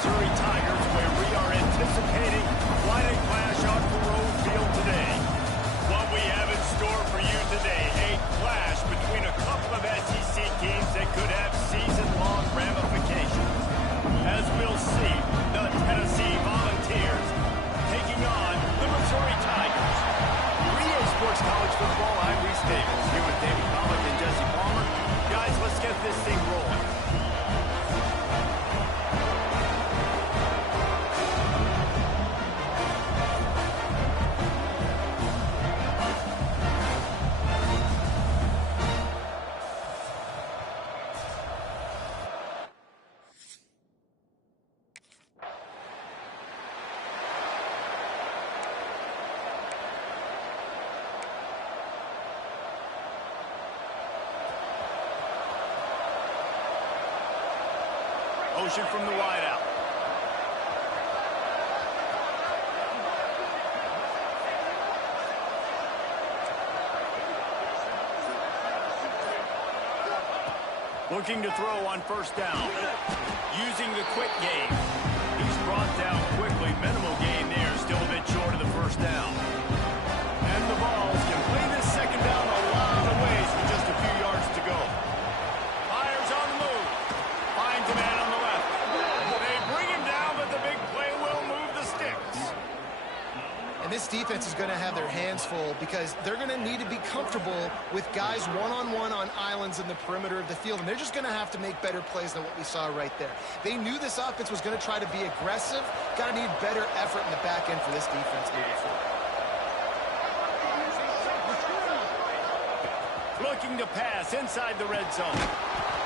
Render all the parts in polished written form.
Missouri Tigers, where we are anticipating quite a clash on Faurot Field today. What we have in store for you today, a clash between a couple of SEC teams that could have season-long ramifications. As we'll see, the Tennessee Volunteers taking on the Missouri Tigers. For EA Sports College Football, I'm Reese Davis, here with David Pollack and Jesse Palmer. Guys, let's get this thing rolling. Motion from the wideout. Looking to throw on first down. Using the quick game. He's brought down quickly. Minimal gain there. Still a bit short of the first down. And the Vols can play this second down a lot of ways with just a few yards to go. Fires on the move. Finds a man on the left. They bring him down, but the big play will move the sticks. And this defense is going to have their hands full because they're going to need to be comfortable with guys one-on-one on islands in the perimeter of the field. And they're just going to have to make better plays than what we saw right there. They knew this offense was going to try to be aggressive. Got to need better effort in the back end for this defense moving forward. Looking to pass inside the red zone.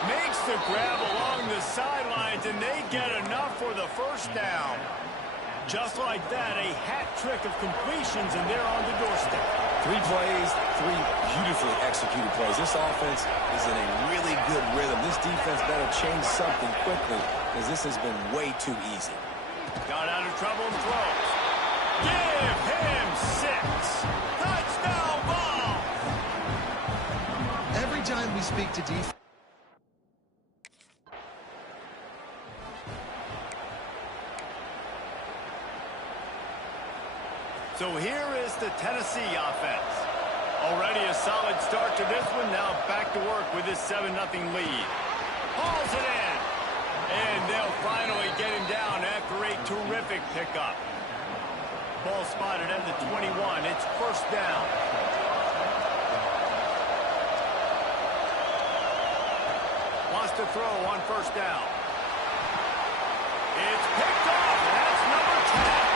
Makes the grab along the sidelines, and they get enough for the first down. Just like that, a hat trick of completions, and they're on the doorstep. 3 plays, 3 beautifully executed plays. This offense is in a really good rhythm. This defense better change something quickly, because this has been way too easy. Got out of trouble and throws. Give him 6. Touchdown ball. Every time we speak to defense, So here is the Tennessee offense. Already a solid start to this one. Now back to work with this 7-0 lead. Hauls it in. And they'll finally get him down after a terrific pickup. Ball spotted at the 21. It's first down. Wants to throw on first down. It's picked off. That's number 10.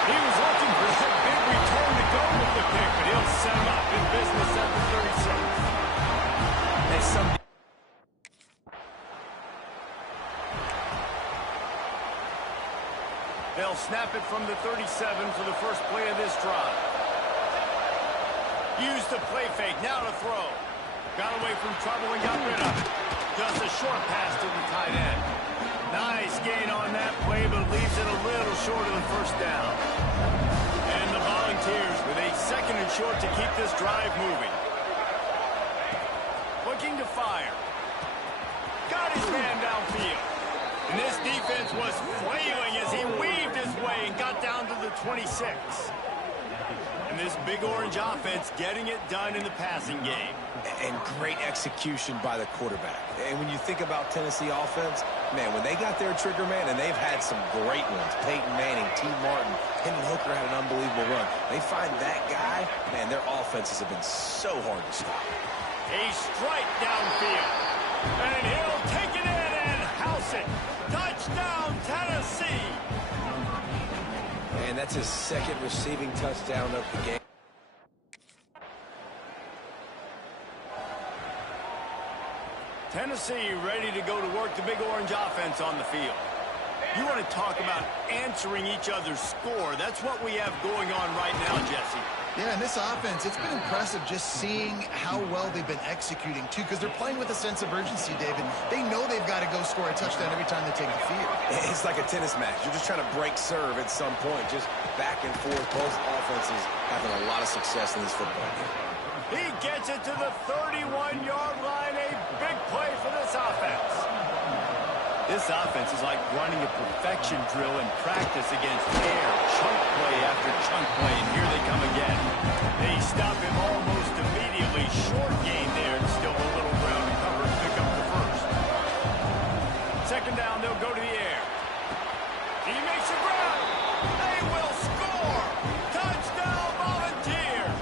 He was looking for that big return to go with the pick, but he'll set him up in business at the 36. They'll snap it from the 37 for the first play of this drive. Use the play fake, now to throw. Got away from trouble and got rid of it. Just a short pass to the tight end. Nice gain on that play, but leaves it a little short of the first down. And the Volunteers with a 2nd and short to keep this drive moving. Looking to fire. Got his man downfield. And this defense was flailing as he weaved his way and got down to the 26. And this Big Orange offense getting it done in the passing game. And great execution by the quarterback. And when you think about Tennessee offense, man, when they got their trigger man, and they've had some great ones, Peyton Manning, T. Martin, Hendon Hooker had an unbelievable run. They find that guy, man, their offenses have been so hard to stop. A strike downfield. And he'll take it in and house it. Touchdown, Tennessee. And that's his 2nd receiving touchdown of the game. Tennessee ready to go to work the Big Orange offense on the field. You want to talk about answering each other's score. That's what we have going on right now, Jesse. yeah, and this offense, it's been impressive just seeing how well they've been executing, too, because they're playing with a sense of urgency, David. They know they've got to go score a touchdown every time they take the field. It's like a tennis match. You're just trying to break serve at some point, just back and forth. Both offenses having a lot of success in this football game. He gets it to the 31-yard line. A big play for this offense. This offense is like running a perfection drill in practice against air, chunk play after chunk play, and here they come again. They stop him almost immediately. Short gain there, and still a little ground to cover and pick up the first. Second down, they'll go to the air. He makes a grab. They will score. Touchdown, Volunteers.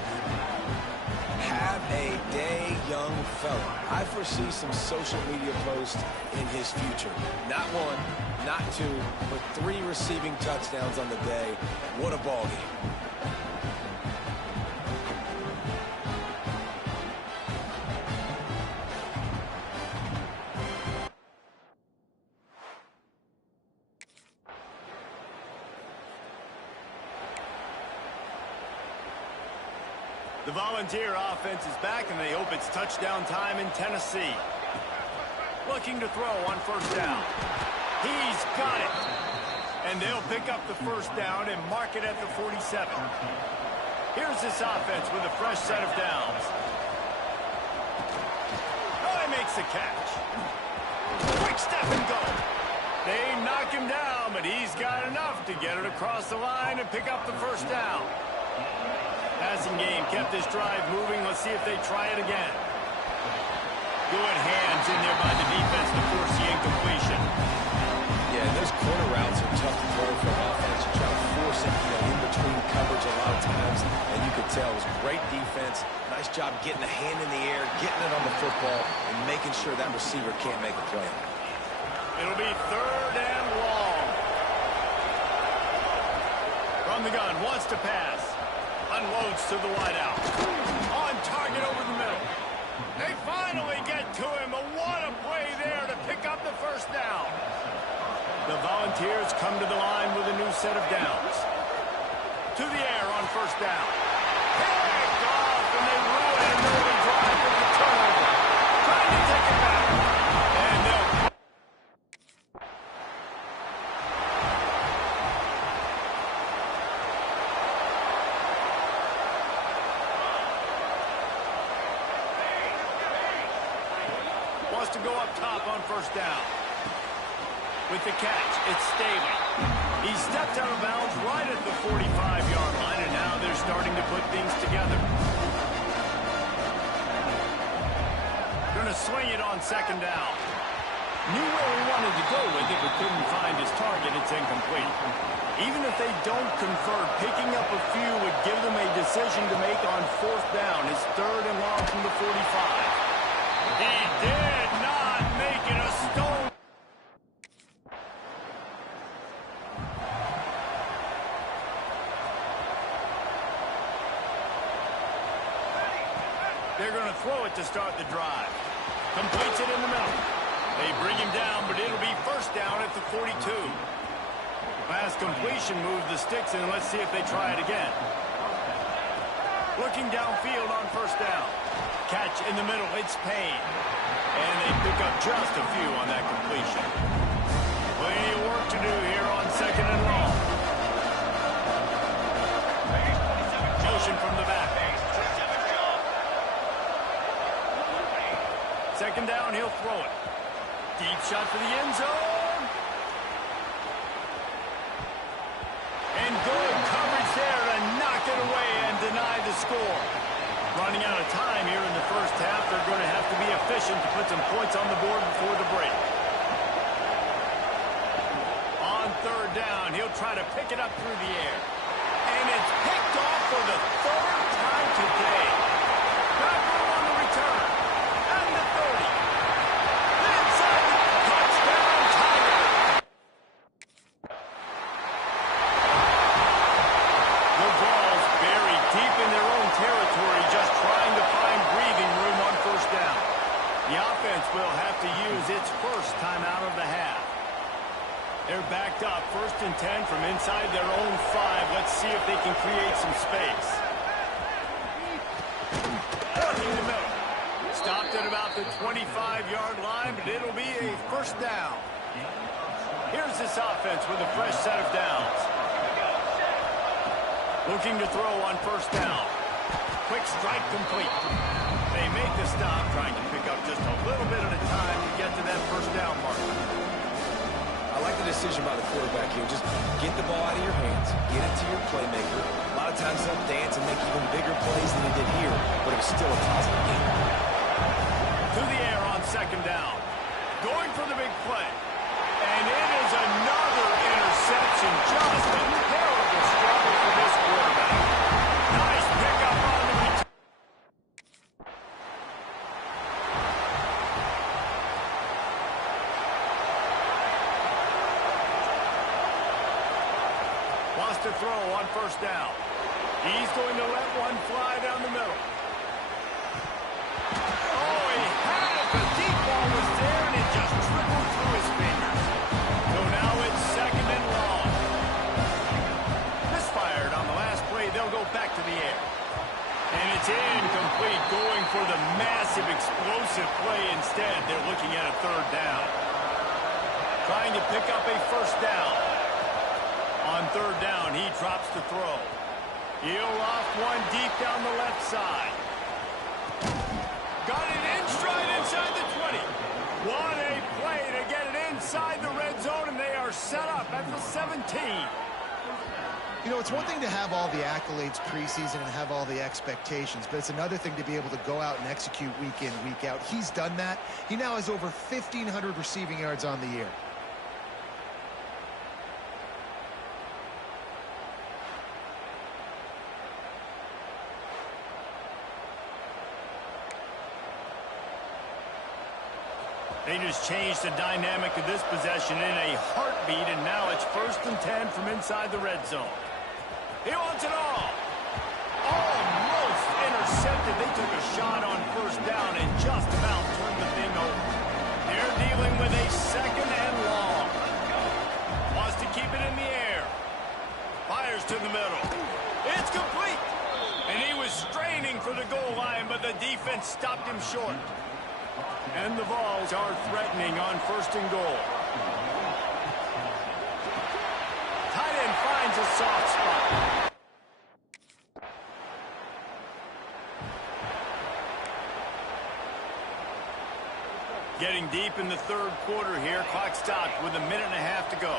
Have a day, young fella. I foresee some social media posts in his future. Not one, not two, but 3 receiving touchdowns on the day. What a ball game. The Volunteer offense is back, and they hope it's touchdown time in Tennessee. Looking to throw on first down. He's got it. And they'll pick up the first down and mark it at the 47. Here's this offense with a fresh set of downs. Oh, he makes the catch. Quick step and go. They knock him down, but he's got enough to get it across the line and pick up the first down. Passing game kept this drive moving. Let's see if they try it again. Good hands in there by the defense to force the incompletion. Yeah, those corner routes are tough to throw for an offense. You try to force it, in between coverage a lot of times, and you could tell it was great defense. Nice job getting a hand in the air, getting it on the football, and making sure that receiver can't make a play. It'll be third and long. From the gun, wants to pass. Unloads to the wideout. On target over the middle. They finally get to him. What a play there to pick up the first down. The Volunteers come to the line with a new set of downs. To the air on first down. Picked off, and they ruin an early drive with the turnover. Trying to take it back. And wants to go up top on first down. With the catch, it's Staley. He stepped out of bounds right at the 45-yard line, and now they're starting to put things together. Going to swing it on second down. Knew where he wanted to go with it, but couldn't find his target. It's incomplete. Even if they don't convert, picking up a few would give them a decision to make on fourth down. It's third and long from the 45. He did not make it a stone. They're going to throw it to start the drive. Completes it in the middle. They bring him down, but it'll be first down at the 42. Pass completion moved the sticks, and let's see if they try it again. Looking downfield on first down. Catch in the middle, it's Payne. And they pick up just a few on that completion. Plenty of work to do here on second and long. Motion from the back. Second down, he'll throw it. Deep shot for the end zone. And good coverage there to knock it away and deny the score. Running out of time here in the first half. They're going to have to be efficient to put some points on the board before the break. On third down, he'll try to pick it up through the air. And it's picked off for the third time today. Got room on the return. And the 30. Inside the touchdown, Tiger. The ball's buried deep in their own territory, just trying to find breathing room on first down. The offense will have to use its first time out of the half. They're backed up, 1st and 10 from inside their own 5. Let's see if they can create some space. Working the middle. Stopped at about the 25-yard line, but it'll be a first down. Here's this offense with a fresh set of downs. Looking to throw on first down. Quick strike complete. They make the stop, trying to pick up just a little bit at a time to get to that first down mark. I like the decision by the quarterback here. Just get the ball out of your hands, get it to your playmaker. A lot of times they'll dance and make even bigger plays than he did here, but it was still a positive game. To the air on second down. Going for the big play. And it is another interception. Just a terrible struggle for this quarterback. Nice pickup on the return. Wants to throw on first down. He's going to let one fly down the middle. Oh, he had it. The deep ball was there, and it just trickled through his fingers. So now it's second and long. Misfired on the last play. They'll go back to the air. And it's incomplete, going for the massive, explosive play instead. They're looking at a third down. Trying to pick up a first down. On third down, he drops the throw. He'll loft one deep down the left side. Got it in stride inside the 20. What a play to get it inside the red zone, and they are set up at the 17. You know, it's one thing to have all the accolades preseason and have all the expectations, but it's another thing to be able to go out and execute week in, week out. He's done that. He now has over 1,500 receiving yards on the year. They just changed the dynamic of this possession in a heartbeat, and now it's 1st and 10 from inside the red zone. He wants it all. Almost intercepted. They took a shot on first down and just about turned the thing over. They're dealing with a second and long. Wants to keep it in the air. Fires to the middle. It's complete. And he was straining for the goal line, but the defense stopped him short. And the Vols are threatening on 1st and goal. Tight end finds a soft spot. Getting deep in the third quarter here. Clock stopped with 1.5 minutes to go.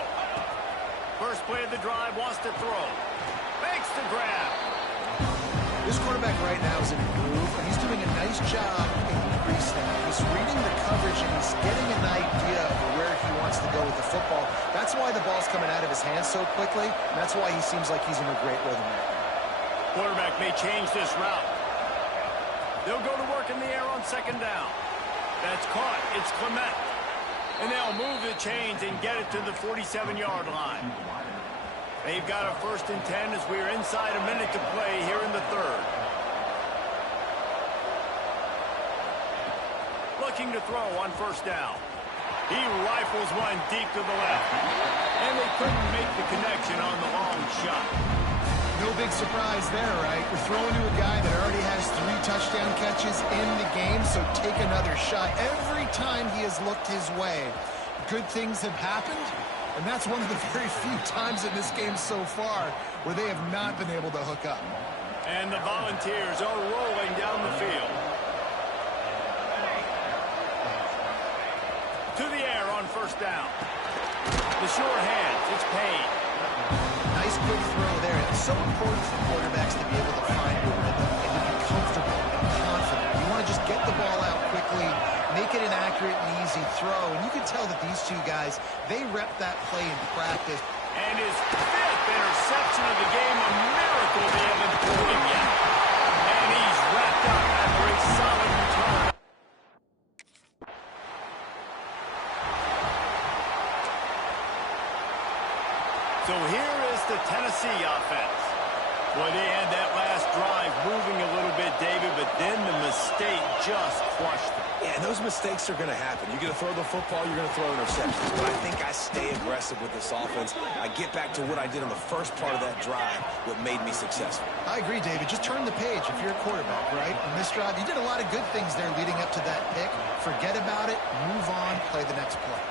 First play of the drive, wants to throw. Makes the grab. This quarterback right now is in a groove, and he's doing a nice job in pre-snap. He's reading the coverage, and he's getting an idea of where he wants to go with the football. That's why the ball's coming out of his hands so quickly, and that's why he seems like he's in a great rhythm right now. Quarterback may change this route. They'll go to work in the air on second down. That's caught. It's Clement. And they'll move the chains and get it to the 47-yard line. They've got a 1st and 10 as we're inside a minute to play here in the third. Looking to throw on first down. He rifles one deep to the left. And they couldn't make the connection on the long shot. No big surprise there, right? We're throwing to a guy that already has 3 touchdown catches in the game, so take another shot. Every time he has looked his way, good things have happened. And that's one of the very few times in this game so far where they have not been able to hook up. And the Volunteers are rolling down the field. To the air on first down. The short hands, it's Payne. Nice quick throw there. It's so important for quarterbacks to be able to find a rhythm and to be comfortable and confident. You want to just get the ball out quickly, make it an accurate and easy throw. And you can tell that these two guys, they rep that play in practice. And his 5th interception of the game, a miracle they haven't pulled him yet. And he's wrapped up after a solid return. So here is the Tennessee offense. Boy, they had that last drive moving a little bit, David, but then the mistake just crushed them. Yeah, and those mistakes are going to happen. You're going to throw the football, you're going to throw interceptions. But I think I stay aggressive with this offense. I get back to what I did on the first part of that drive, what made me successful. I agree, David. Just turn the page if you're a quarterback, right? On this drive, you did a lot of good things there leading up to that pick. Forget about it, move on, play the next play.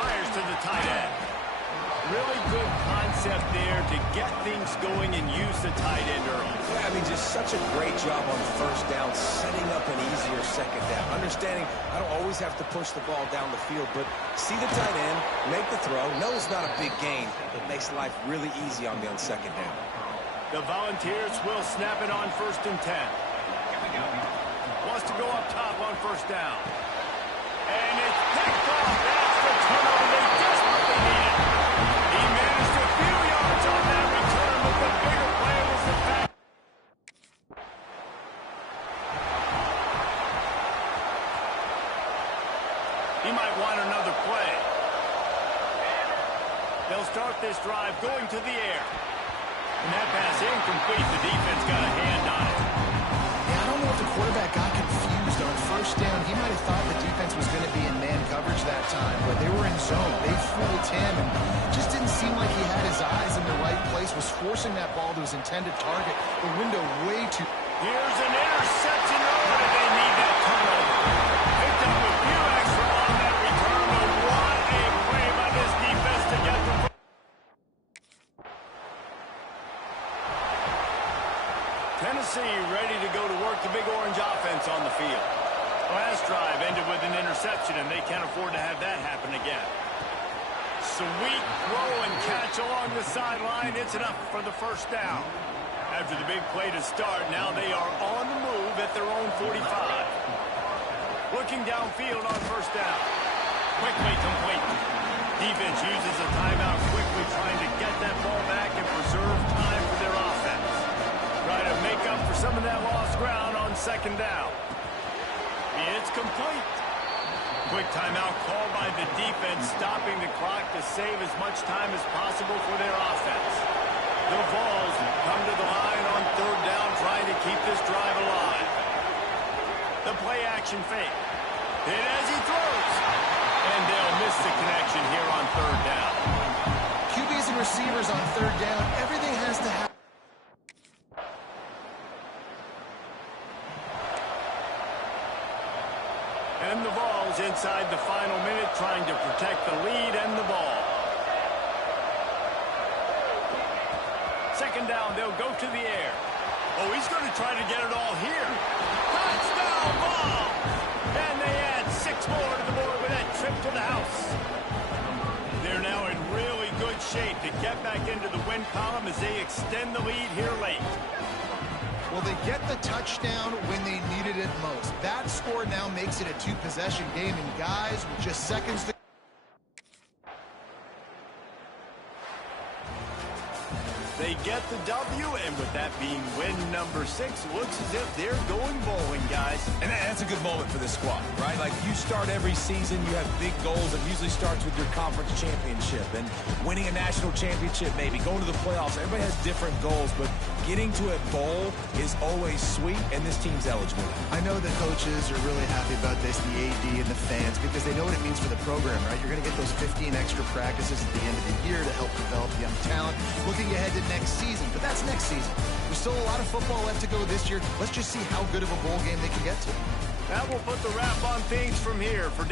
Fires to the tight end. Really good concept there to get things going and use the tight end early. Yeah, I mean, just such a great job on first down, setting up an easier second down. Understanding I don't always have to push the ball down the field, but see the tight end, make the throw. No, it's not a big gain, but makes life really easy on me on second down. The Volunteers will snap it on 1st and 10. Wants to go up top on first down. And it's picked off. That's the turnover they desperately needed. He managed a few yards on that return, but the bigger play was the fact. He might want another play. They'll start this drive going to the air. And that pass incomplete. The defense got a hand on it. Yeah, I don't know if the quarterback got confused on first down. He might have thought the defense was going to be in man coverage that time, but they were in zone. They fooled him and just didn't seem like he had his eyes in the right place, was forcing that ball to his intended target. The window way too... Here's an interception. Oh, they need that turnover. Picked up a few extra on that return, but what a play by this defense to get the... Tennessee ready to go to work the Big Orange offense on the field. Last drive ended with an interception, and they can't afford to have that happen again. Sweet throw and catch along the sideline. It's enough for the first down. After the big play to start, now they are on the move at their own 45. Looking downfield on first down. Quickly complete. Defense uses a timeout quickly, trying to get that ball back and preserve time for their offense. Try to make up for some of that lost ground on second down. It's complete. Quick timeout called by the defense, stopping the clock to save as much time as possible for their offense. The Vols come to the line on third down, trying to keep this drive alive. The play action fake. Hit as he throws. And they'll miss the connection here on third down. QBs and receivers on third down, everything has to happen. And the Vols inside the final minute, trying to protect the lead and the ball. Second down, they'll go to the air. Oh, he's going to try to get it all here. Touchdown, Vols! And they add 6 more to the board with that trip to the house. They're now in really good shape to get back into the win column as they extend the lead here late. Well, they get the touchdown when they needed it most. That score now makes it a 2-possession game, and guys, with just seconds to... They get the W, and with that being win number 6, looks as if they're going bowling, guys. And that's a good moment for this squad, right? Like, you start every season, you have big goals. It usually starts with your conference championship and winning a national championship, maybe going to the playoffs. Everybody has different goals, but getting to a bowl is always sweet, and this team's eligible. I know the coaches are really happy about this, the AD and the fans, because they know what it means for the program, right? You're going to get those 15 extra practices at the end of the year to help develop young talent. Looking ahead to next season, but that's next season. There's still a lot of football left to go this year. Let's just see how good of a bowl game they can get to. That will put the wrap on things from here for...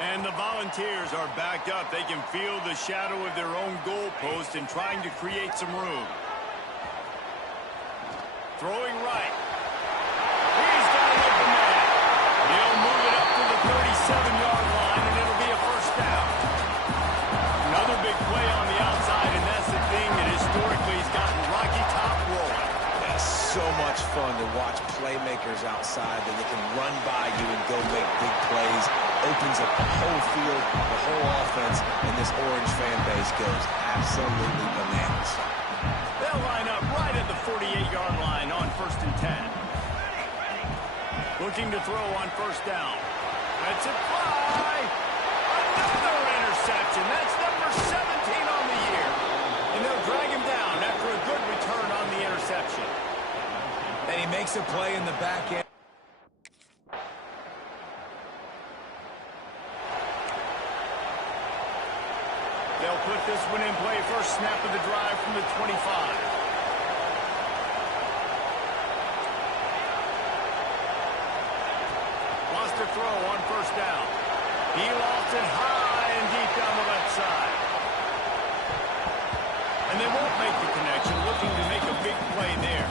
And the Volunteers are backed up. They can feel the shadow of their own goalpost and trying to create some room. Throwing right. He's got an open man. He'll move it up to the 37-yard line, and it'll be a first down. Another big play on the outside, and that's the thing that historically has gotten Rocky Top rolling. That's so much fun to watch playmakers outside that they can run by you and go make big plays. Opens up the whole field, the whole offense, and this Orange fan base goes absolutely bananas. They'll line up right at the 48-yard line on 1st and 10. Looking to throw on first down. That's it, fly. Another interception. That's number 17 on the year. And they'll drag him down after a good return on the interception. And he makes a play in the back end. They'll put this one in play. First snap of the drive from the 25. To throw on first down. He lost it high and deep down the left side. And they won't make the connection, looking to make a big play there.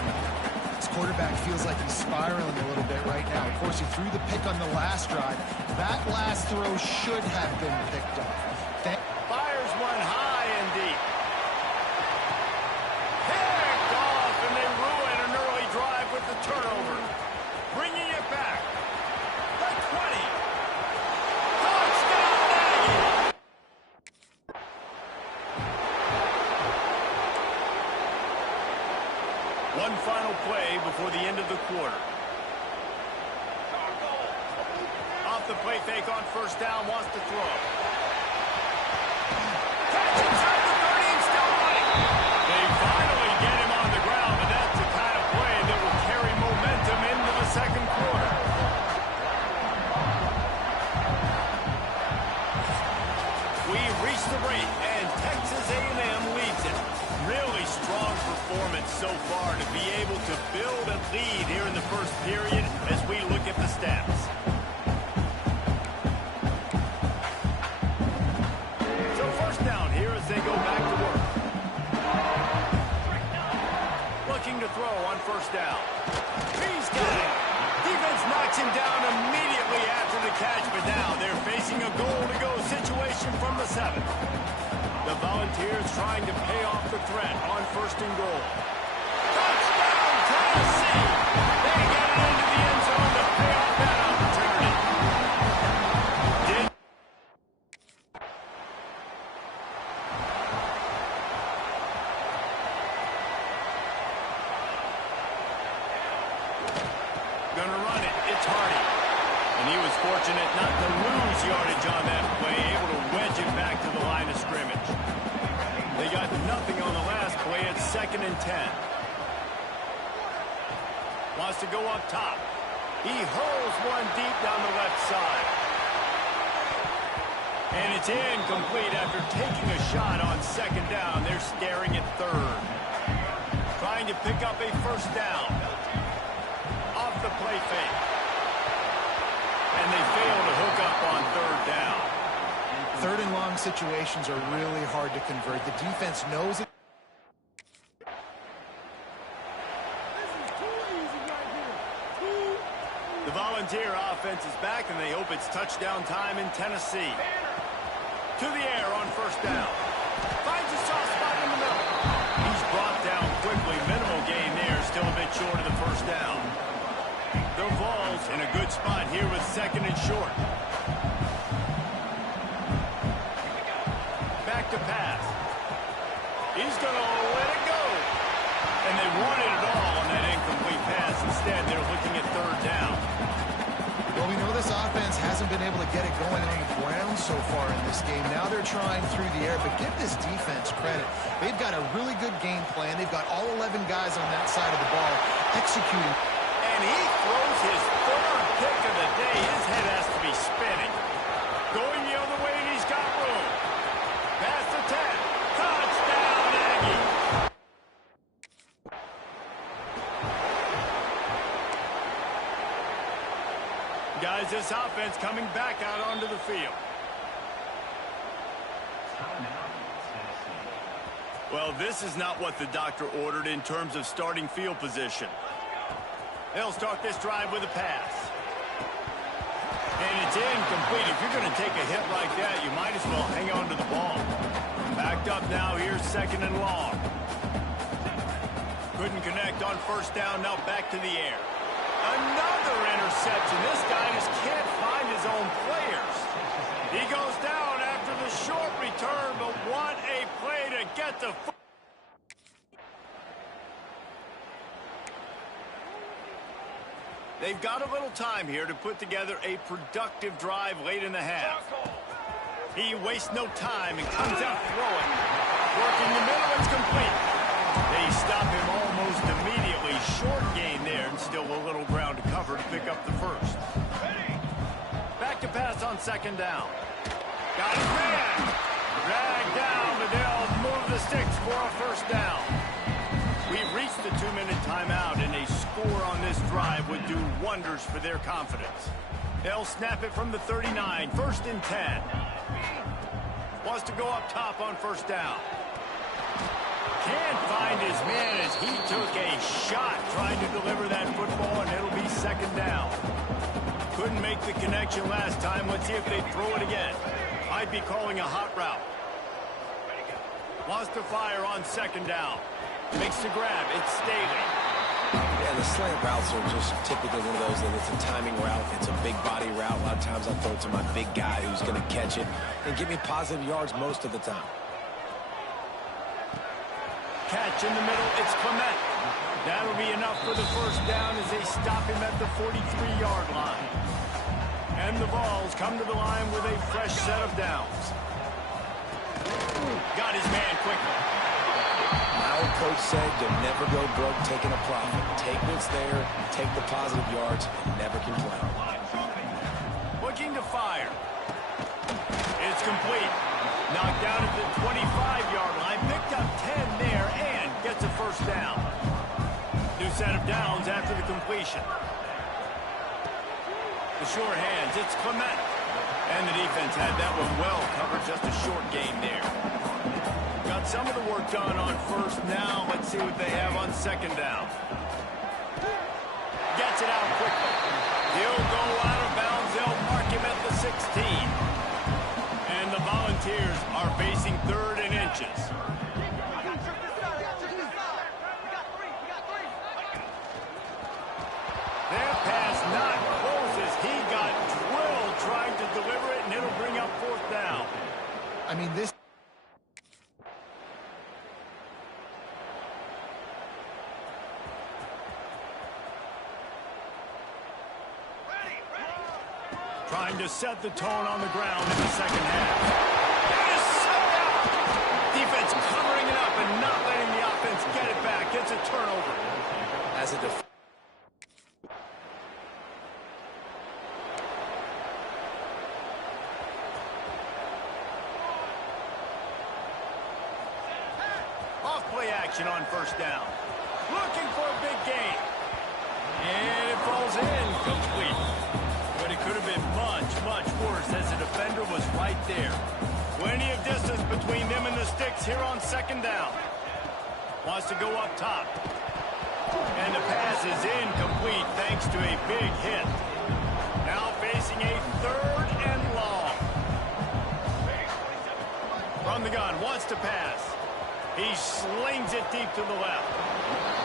This quarterback feels like he's spiraling a little bit right now. Of course, he threw the pick on the last drive. That last throw should have been picked up. Fires one high and deep. Picked off, and they ruin an early drive with the turnover. Bringing it back. 20. Touchdown, Aggie! One final play before the end of the quarter. Off the play fake on first down, wants to throw. Catch inside the 30 and still running. They finally get him on the ground, and that's the kind of play that will carry momentum into the second quarter. We've reached the break, and Texas A&M leads it. Really strong performance so far to be able to build a lead here in the first period as we look at the stats. So first down here as they go back to work. Looking to throw on first down. He's got it. Defense knocks him down immediately after the catch, but now they're facing a goal-to-go situation from the 7. The Volunteers trying to pay off the threat on 1st and goal. Touchdown, Tennessee! They get it into the end zone to pay off that opportunity. Gonna run it. It's Hardy. And he was fortunate not to lose yardage on that play, able to wedge it back to the line of scrimmage. They got nothing on the last play. It's 2nd and 10. Wants to go up top. He hurls one deep down the left side. And it's incomplete after taking a shot on 2nd down. They're staring at 3rd. Trying to pick up a first down. Off the play fake. And they fail to hook up on 3rd down. 3rd and long situations are really hard to convert. The defense knows it. The Volunteer offense is back, and they hope it's touchdown time in Tennessee. To the air on first down. Finds a soft spot in the middle. He's brought down quickly. Minimal gain there. Still a bit short of the first down. The Vols in a good spot here with 2nd and short. Back to pass. He's going to let it go. And they wanted it all on that incomplete pass. Instead, they're looking at 3rd down. Well, we know this offense hasn't been able to get it going on the ground so far in this game. Now they're trying through the air, but give this defense credit. They've got a really good game plan. They've got all 11 guys on that side of the ball executing. And he throws his 3rd pick of the day. His head has to be spinning. Going the other way, and he's got room. Pass to 10. Touchdown, Aggie. Guys, this offense coming back out onto the field. Well, this is not what the doctor ordered in terms of starting field position. They'll start this drive with a pass. And it's incomplete. If you're going to take a hit like that, you might as well hang on to the ball. Backed up now. Here's second and long. Couldn't connect on first down. Now back to the air. Another interception. This guy just can't find his own players. He goes down after the short return, but what a play to get the... They've got a little time here to put together a productive drive late in the half. He wastes no time and comes out throwing. Working the middle, it's complete. They stop him almost immediately. Short gain there, and still a little ground to cover to pick up the first. Back to pass on second down. Got his man. Dragged down, but they'll move the sticks for a first down. We've reached the 2-minute timeout, and a score on this drive would do wonders for their confidence. They'll snap it from the 39, first and 10. Wants to go up top on first down. Can't find his man as he took a shot trying to deliver that football, and it'll be second down. Couldn't make the connection last time. Let's see if they throw it again. Might be calling a hot route. Wants to fire on second down. Makes the grab. It's Staley. Yeah, the slant routes are just typically one of those that it's a timing route. It's a big body route. A lot of times I throw it to my big guy who's going to catch it and give me positive yards most of the time. Catch in the middle. It's Clement. That'll be enough for the first down as they stop him at the 43-yard line. And the Vols come to the line with a fresh set of downs. Got his man quickly. My old coach said you'll never go broke taking a profit. Take what's there, take the positive yards, and never complain. Looking to fire. It's complete. Knocked down at the 25-yard line. Picked up 10 there and gets a first down. New set of downs after the completion. The sure hands. It's Clement. And the defense had that one well covered. Just a short gain there. Got some of the work done on first. Now let's see what they have on second down. Gets it out quickly. He'll go out of bounds. They'll mark him at the 16. And the Volunteers are facing third and inches. Their pass not closes. He got drilled trying to deliver it, and it'll bring up fourth down. I mean, this... Trying to set the tone on the ground in the second half. That is so out. Defense covering it up and not letting the offense get it back. It's a turnover. As a defense. Off-play action on first down. Looking for a big gain. And it falls in. Complete. But it could have been much, much worse as the defender was right there. Plenty of distance between them and the sticks here on second down. Wants to go up top. And the pass is incomplete thanks to a big hit. Now facing a third and long. From the gun, wants to pass. He slings it deep to the left.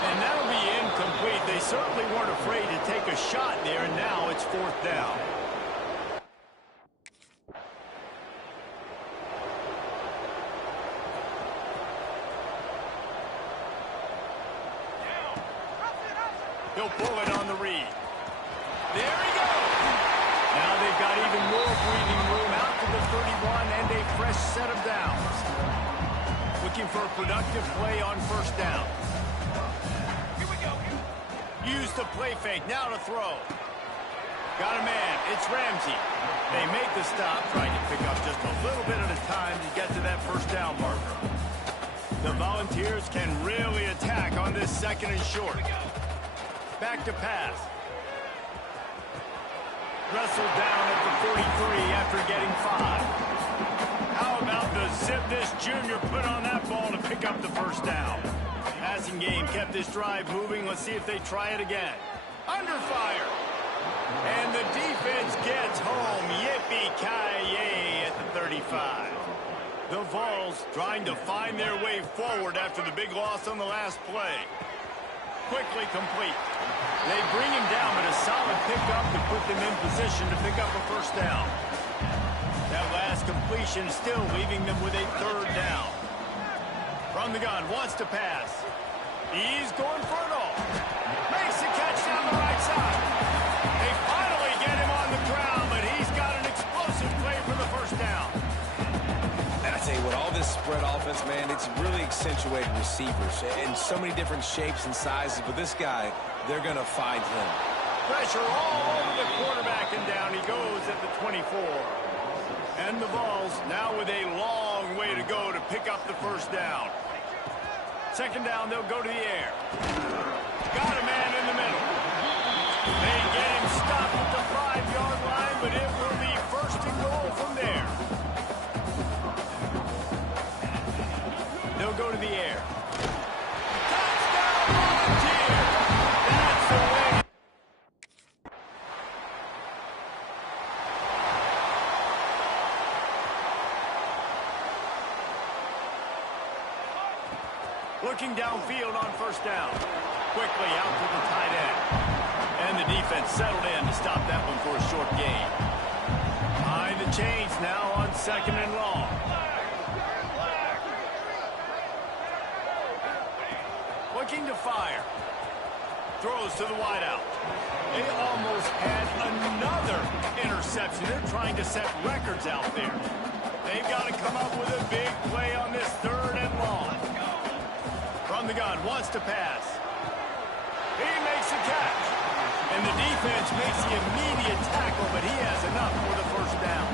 And that'll be incomplete. They certainly weren't afraid to take a shot there, and now it's fourth down. He'll pull it on the read. There he goes. Now they've got even more breathing room out to the 31 and a fresh set of downs. Looking for a productive play on first down. Here we go. Use the play fake. Now to throw. Got a man. It's Ramsey. They make the stop, trying to pick up just a little bit at a time to get to that first down marker. The Volunteers can really attack on this second and short. Back to pass. Wrestled down at the 43 after getting 5. How about the zip this junior put on that ball to pick up the first down? Passing game kept this drive moving. Let's see if they try it again. Under fire. And the defense gets home. Yippee-ki-yay at the 35. The Vols trying to find their way forward after the big loss on the last play. Quickly complete. They bring him down, but a solid pickup to put them in position to pick up a first down. That last completion still leaving them with a third down. From the gun, wants to pass. He's going for it all. Makes the catch down the right side. They finally get him on the ground, but he's got an explosive play for the first down. And I tell you what, all this spread offense, man, it's really accentuated receivers in so many different shapes and sizes. But this guy, they're going to find him. Pressure all over the quarterback, and down he goes at the 24. And the Vols now with a long way to go to pick up the first down. Second down, they'll go to the air. Got a man in the middle. They get him stopped at the 5-yard line, but it will be first and goal from there. They'll go to the air. Touchdown, Volunteer! That's the way. Looking downfield on first down. Quickly out to the tight end. And the defense settled in to stop that one for a short gain. Behind the chains now on second and long. Looking to fire. Throws to the wideout. They almost had another interception. They're trying to set records out there. They've got to come up with a big play on this third and long. From the gun, wants to pass. He makes a catch. And the defense makes the immediate tackle, but he has enough for the first down.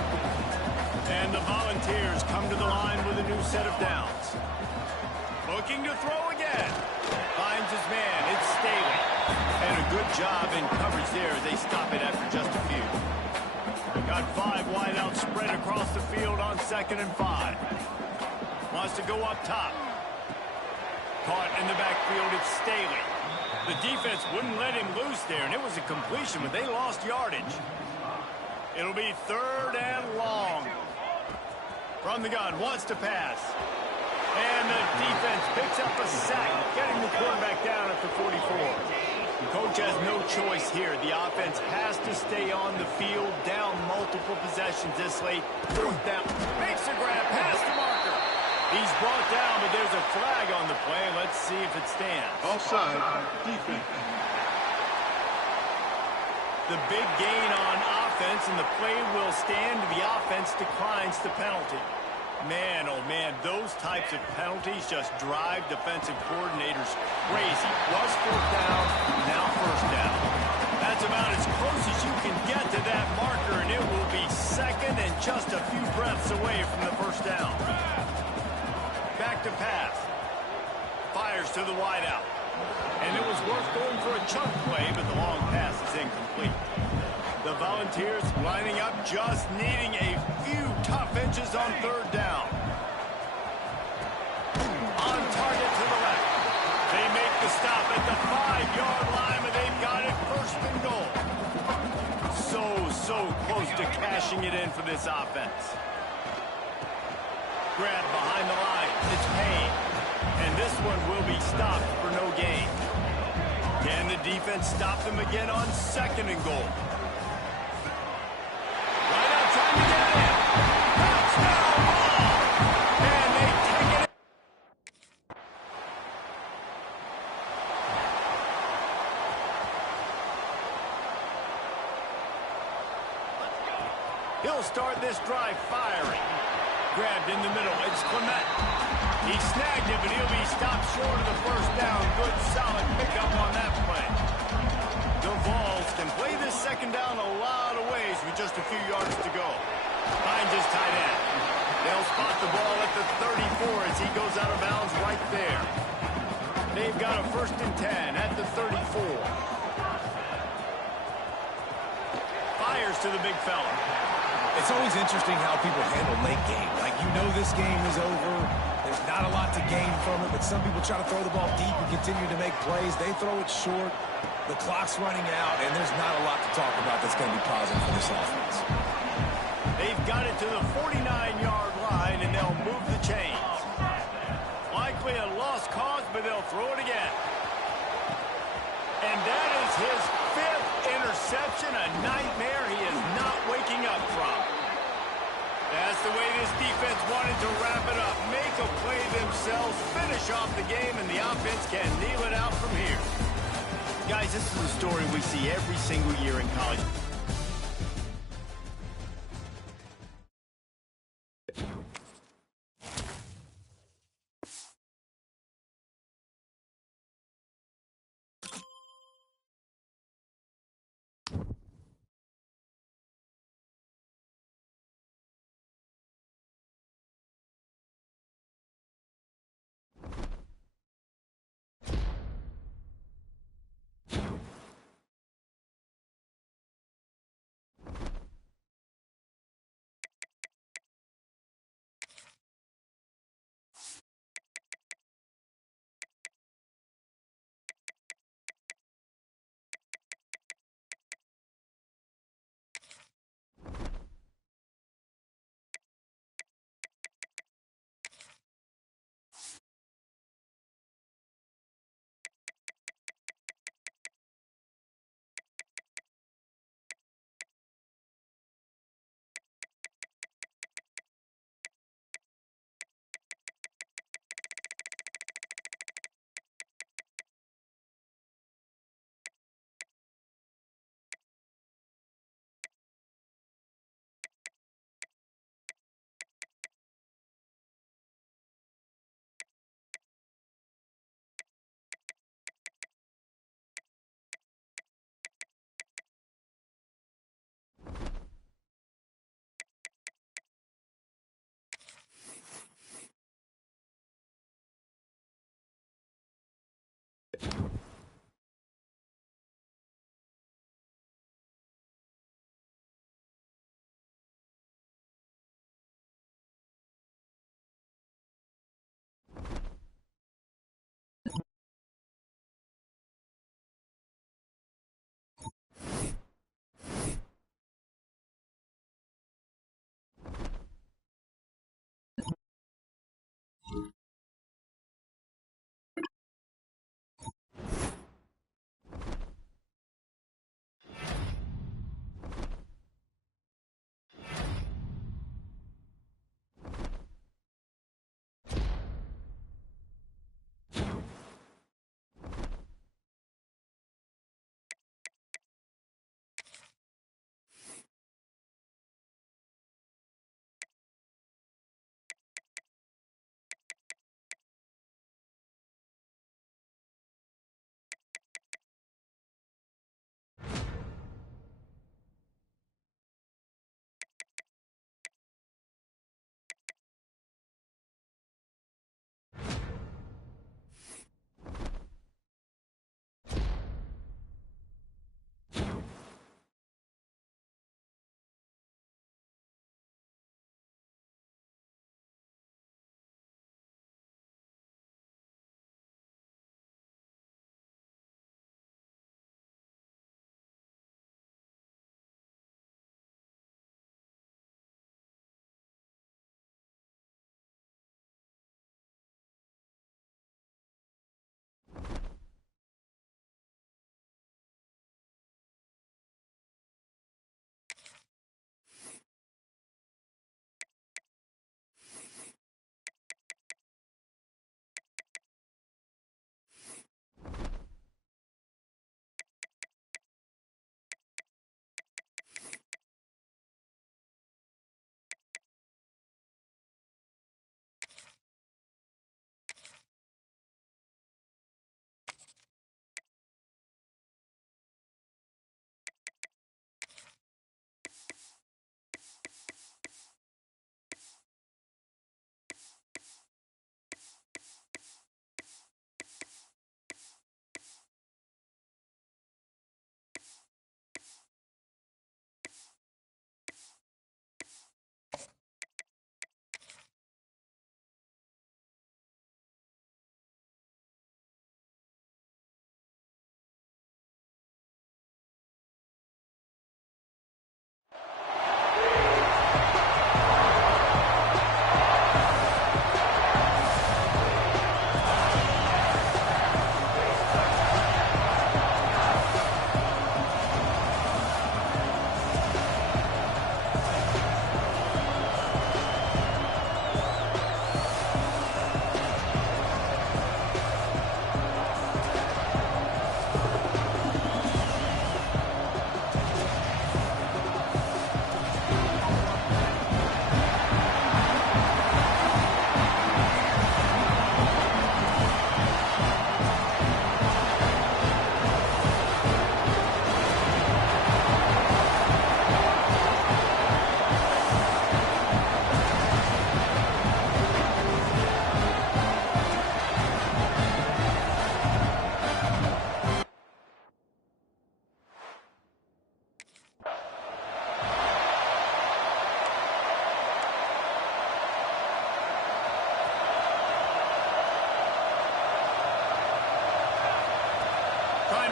And the Volunteers come to the line with a new set of downs. Looking to throw again. Finds his man. It's Staley. And a good job in coverage there as they stop it after just a few. Got 5 wideouts spread across the field on 2nd and 5. Wants to go up top. Caught in the backfield, it's Staley. The defense wouldn't let him loose there, and it was a completion, but they lost yardage. It'll be third and long. From the gun, wants to pass. And the defense picks up a sack, getting the quarterback down at the 44. The coach has no choice here. The offense has to stay on the field, down multiple possessions this late. Fourth down, makes a grab, past the marker. He's brought down, but there's a flag on the play. Let's see if it stands. Offside, defense. The big gain on offense, and the play will stand. The offense declines the penalty. Man, oh man, those types of penalties just drive defensive coordinators crazy. Was fourth down, now first down. That's about as close as you can get to that marker, and it will be second and just a few breaths away from the first down. Back to pass. Fires to the wideout. And it was worth going for a chunk play, but the long pass is incomplete. The Volunteers lining up, just needing a few tough inches on third down. On target to the left. They make the stop at the 5-yard line, but they've got it first and goal. So close to cashing it in for this offense. Grab behind the line. It's Payne. And this one will be stopped for no gain. Can the defense stop them again on second and goal? Right out trying to get it in. Touchdown ball! And they take it in. He'll start this drive firing. Grabbed in the middle. It's Clement. He snagged it, but he'll be stopped short of the first down. Good, solid pickup on that play. The Vols can play this second down a lot of ways with just a few yards to go. Finds his tight end. They'll spot the ball at the 34 as he goes out of bounds right there. They've got a 1st and 10 at the 34. Fires to the big fella. It's always interesting how people handle late game. Like, you know this game is over. There's not a lot to gain from it, but some people try to throw the ball deep and continue to make plays. They throw it short. The clock's running out, and there's not a lot to talk about that's going to be positive for this offense. They've got it to the 49-yard line, and they'll move the chains. Likely a lost cause, but they'll throw it again. And that is his 5th interception, a nightmare he is not waking up from. That's the way this defense wanted to wrap it up. Make a play themselves, finish off the game, and the offense can kneel it out from here. Guys, this is a story we see every single year in college.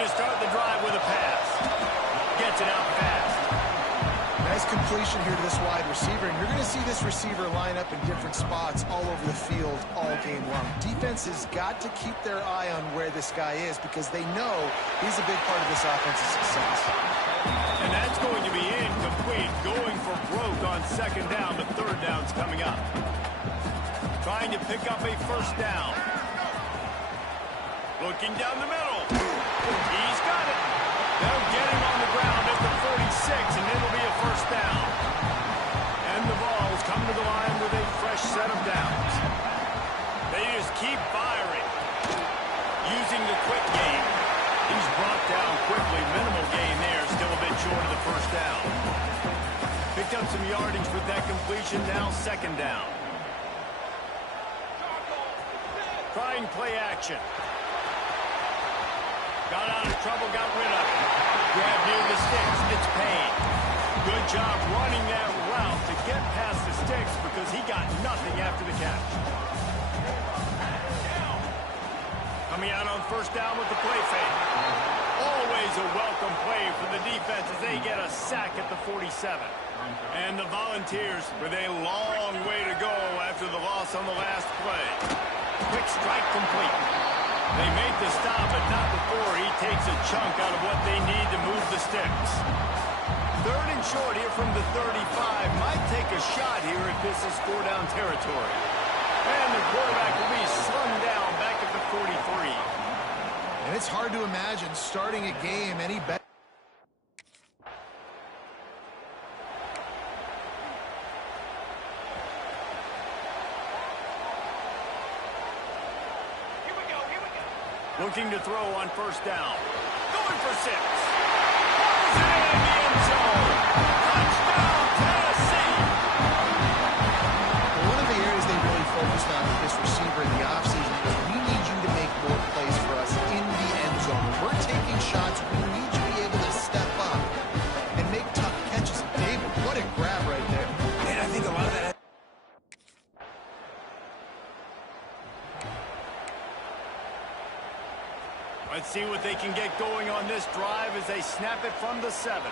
to start the drive with a pass. Gets it out fast. Nice completion here to this wide receiver, and you're going to see this receiver line up in different spots all over the field all game long. Defense has got to keep their eye on where this guy is because they know he's a big part of this offense's success. And that's going to be incomplete. Going for broke on second down. The third down's coming up. Trying to pick up a first down. Looking down the middle. He's got it. They'll get him on the ground at the 46, and it'll be a first down. And the Vols come to the line with a fresh set of downs. They just keep firing. Using the quick game. He's brought down quickly. Minimal gain there. Still a bit short of the first down. Picked up some yardage with that completion. Now second down. Trying play action. Got out of trouble, got rid of it. Grab near the sticks. It's Payne. Good job running that route to get past the sticks because he got nothing after the catch. Coming out on first down with the play fake. Always a welcome play for the defense as they get a sack at the 47. And the Volunteers with a long way to go after the loss on the last play. Quick strike complete. They make the stop, but not before he takes a chunk out of what they need to move the sticks. Third and short here from the 35. Might take a shot here if this is four-down territory. And the quarterback will be slung down back at the 43. And it's hard to imagine starting a game any better. Looking to throw on first down. Going for 6. Throws it in the end zone. Touchdown, Tennessee. One of the areas they really focused on with this receiver in the offseason was we need you to make more plays for us in the end zone. When we're taking shots, we need you to be able to step up and make tough catches. David, what a grab right there. And I think a lot of that. Let's see what they can get going on this drive as they snap it from the 7.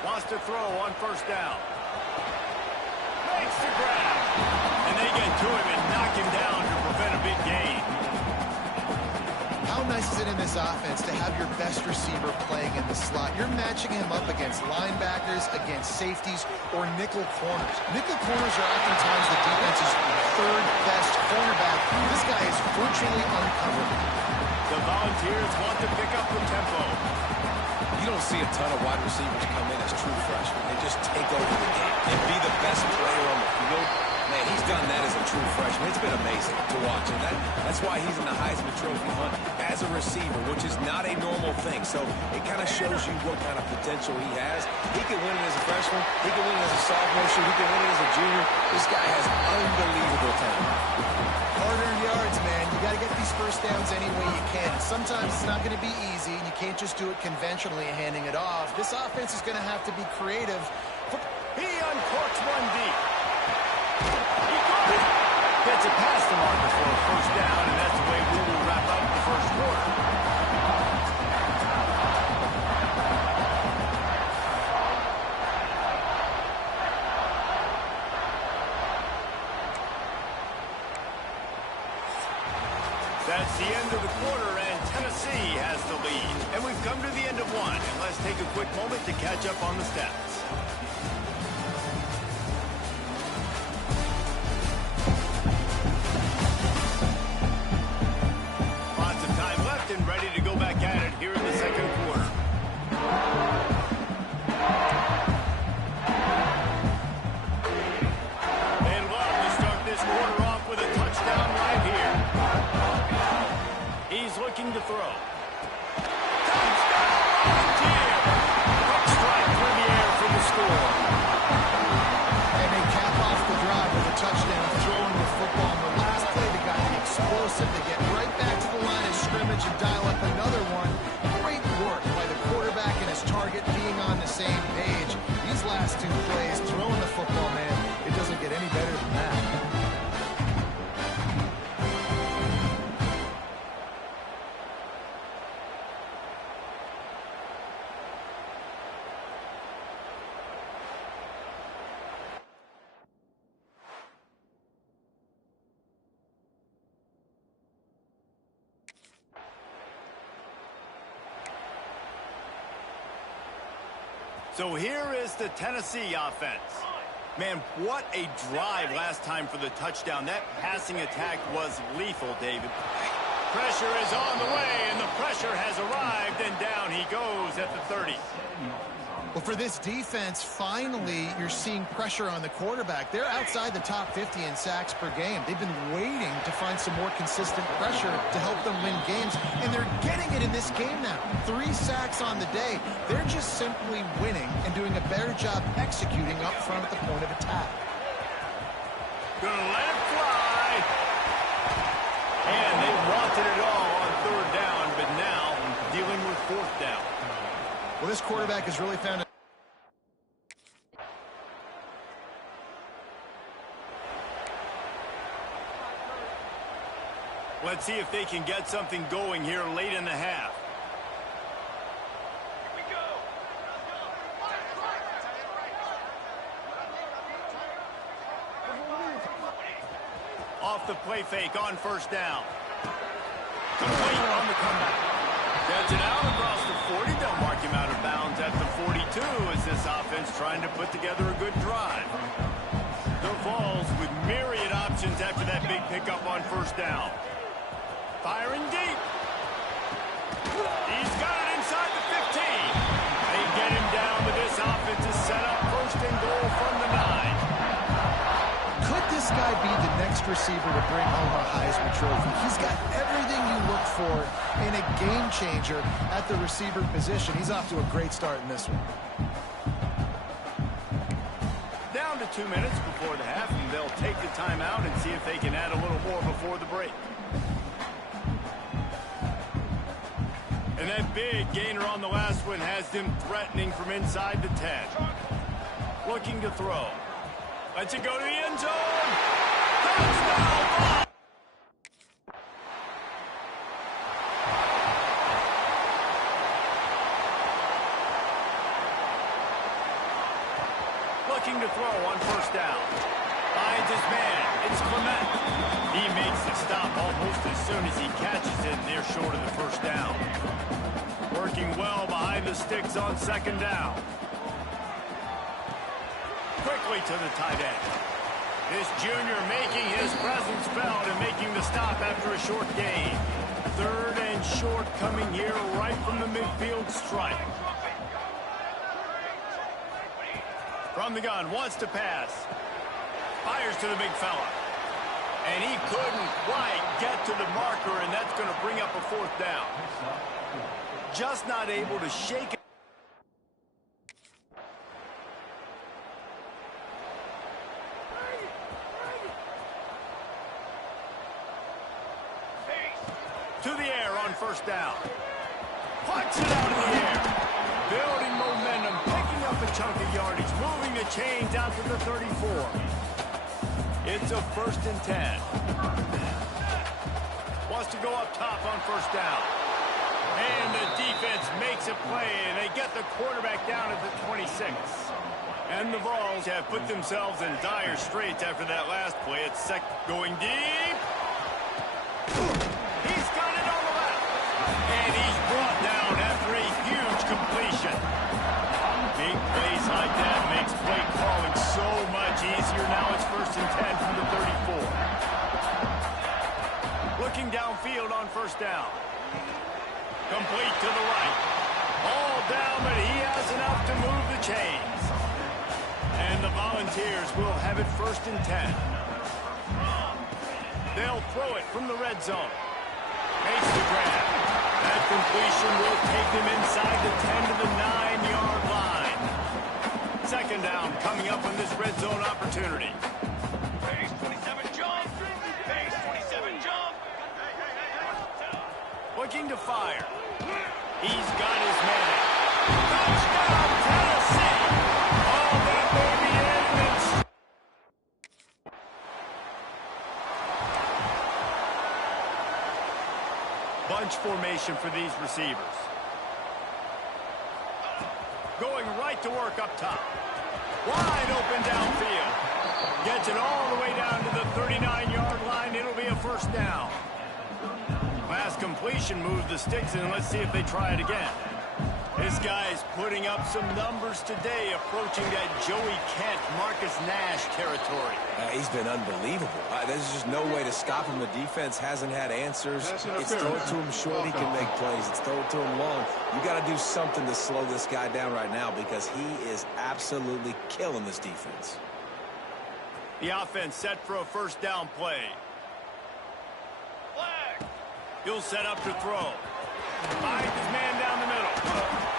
Wants to throw on first down. Makes the grab. And they get to him and knock him down to prevent a big gain. How nice is it in this offense to have your best receiver playing in the slot? You're matching him up against linebackers, against safeties, or nickel corners. Nickel corners are oftentimes the defense's third best cornerback. This guy is virtually uncoverable. The Volunteers want to pick up the tempo. You don't see a ton of wide receivers come in as true freshmen. They just take over the game and be the best player on the field. Man, he's done that as a true freshman. It's been amazing to watch, and that's why he's in the Heisman Trophy hunt as a receiver, which is not a normal thing. So it kind of shows you what kind of potential he has. He can win it as a freshman. He can win it as a sophomore. He can win it as a junior. This guy has unbelievable talent. Hard-earned yards, man. You got to get these first downs any way you can. Sometimes it's not going to be easy, and you can't just do it conventionally handing it off. This offense is going to have to be creative. He uncorks one deep. He got it. Gets it past the marker for a first down, and that's the way we will wrap up the first quarter. That's the end of the quarter, and Tennessee has the lead. And we've come to the end of one, and let's take a quick moment to catch up on the stats. Lots of time left and ready to go back at it here in the second quarter. They'd love to start this quarter off with a touchdown right here. He's looking to throw. Touchdown, Volunteer! Quick strike through the air for the score. And they cap off the drive with a touchdown, throwing the football. On the last play, they got the explosive. They get right back to the line of scrimmage and dial up another one. Great work by the quarterback and his target being on the same page. These last two plays, throwing the football, man, it doesn't get any better than that. So here is the Tennessee offense. Man, what a drive last time for the touchdown. That passing attack was lethal, David. Pressure is on the way, and the pressure has arrived, and down he goes at the 30. Well, for this defense, finally, you're seeing pressure on the quarterback. They're outside the top 50 in sacks per game. They've been waiting to find some more consistent pressure to help them win games, and they're getting it in this game now. 3 sacks on the day. They're just simply winning and doing a better job executing up front at the point of attack. Gonna let it fly. And they wanted it all on 3rd down, but now dealing with 4th down. Well, this quarterback has really found it. Let's see if they can get something going here late in the half. Here we go. Off the play fake on 1st down. Complete on the comeback. Gets it out across the 40. They'll mark him out of bounds at the 42 as this offense trying to put together a good drive. The Vols with myriad options after that big pickup on 1st down. Firing deep. He's got it inside the 15. They get him down, but this offense is set up 1st and goal from the 9. Could this guy be the next receiver to bring home a Heisman Trophy? He's got everything you look for in a game changer at the receiver position. He's off to a great start in this one. Down to 2 minutes before the half, and they'll take the timeout and see if they can add a little more before the break. And that big gainer on the last one has them threatening from inside the 10. Looking to throw. Lets it go to the end zone. Touchdown! Looking to throw on 1st down. Finds his man. It's Clement. He makes the stop almost as soon as he catches it, and they're short of the 1st down. Working well behind the sticks on 2nd down. Quickly to the tight end. This junior making his presence felt and making the stop after a short gain. 3rd and short coming here right from the midfield stripe. From the gun, wants to pass. Fires to the big fella. And he couldn't quite get to the marker, and that's going to bring up a 4th down. Just not able to shake it. To the air on 1st down. Puts it out in the air. Building momentum, picking up a chunk of yardage, moving the chains out to the 34. It's a 1st and 10. Wants to go up top on 1st down. And the defense makes a play, and they get the quarterback down at the 26. And the Vols have put themselves in dire straits after that last play. It's going deep. He's got it on the left. And he's brought down after a huge completion. Big plays like that makes play calling so much easier. Now it's 1st and 10 from the 34. Looking downfield on 1st down. Complete to the right. All down, but he has enough to move the chains. And the Volunteers will have it 1st and 10. They'll throw it from the red zone. Makes the grab. That completion will take them inside the 10 to the 9-yard line. 2nd down coming up on this red zone opportunity. Base 27 jump. Base 27 jump. Looking to fire. He's got his man. Touchdown, Tennessee! Oh, that may be it. Bunch formation for these receivers. Going right to work up top. Wide open downfield. Gets it all the way down to the 39-yard line. It'll be a 1st down. Last completion moved the sticks in. Let's see if they try it again. This guy is putting up some numbers today, approaching that Joey Kent, Marcus Nash territory. He's been unbelievable. There's just no way to stop him. The defense hasn't had answers. It's throw it to him short, he can make plays. It's throw it to him long. You got to do something to slow this guy down right now because he is absolutely killing this defense. The offense set for a first down play. Flag. He'll set up to throw. Finds his man down the middle.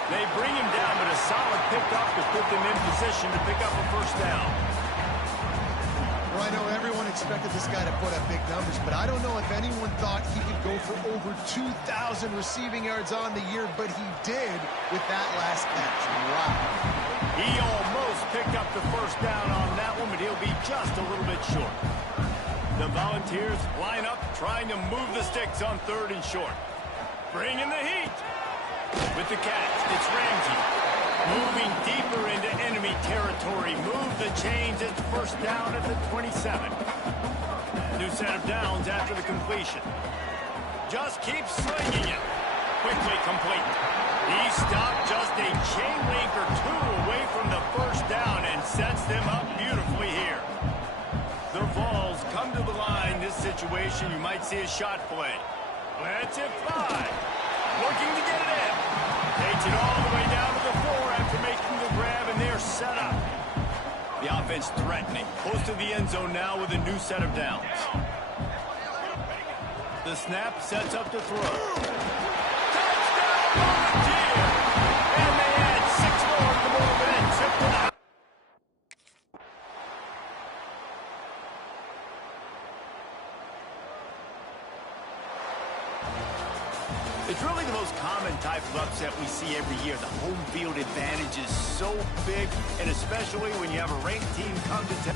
They bring him down, but a solid pickup to put them in position to pick up a first down. Well, I know everyone expected this guy to put up big numbers, but I don't know if anyone thought he could go for over 2,000 receiving yards on the year, but he did with that last catch. Wow. He almost picked up the first down on that one, but he'll be just a little bit short. The Volunteers line up, trying to move the sticks on 3rd and short. Bring in the heat. With the catch, it's Ramsey. Moving deeper into enemy territory. Move the chains. It's first down at the 27. New set of downs after the completion. Just keeps slinging it. Quickly complete. He stopped just a chain link or two away from the first down and sets them up beautifully here. The Vols come to the line. This situation, you might see a shot play. Lets it fly. Looking to get it in. Takes it all the way down to the 4 after making the grab, and they're set up. The offense threatening. Close to the end zone now with a new set of downs. The snap sets up to throw. Touchdown, Volunteer! And they add 6 more to the moment and triple out. It's really the most common type of upset we see every year. The home field advantage is so big, and especially when you have a ranked team come to town.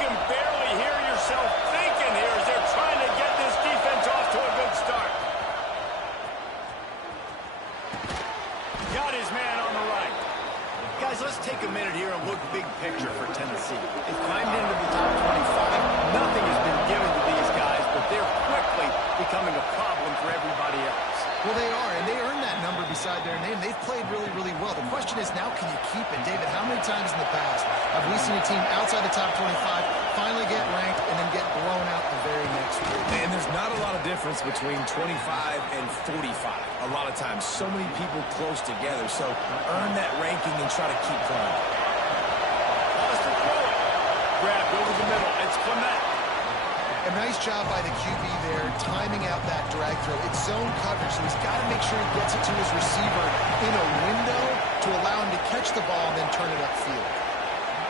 can barely hear yourself thinking here as they're trying to get this defense off to a good start. Got his man on the right. Guys, let's take a minute here and look big picture for Tennessee. They've climbed into the top 25. Nothing has been given to these guys, but they're quickly becoming a problem for everybody else. Well, they are, and they earned that number beside their name. They've played really, really well. The question is, now can you keep it? David, how many times in the past have we seen a team outside the top 25 finally get ranked and then get blown out the very next week? And there's not a lot of difference between 25 and 45. A lot of times, so many people close together. So earn that ranking and try to keep climbing. Lost to throw it. Grabbed over the middle. It's Clement. A nice job by the QB there, timing out that drag throw. It's zone coverage, so he's got to make sure he gets it to his receiver in a window to allow him to catch the ball and then turn it upfield.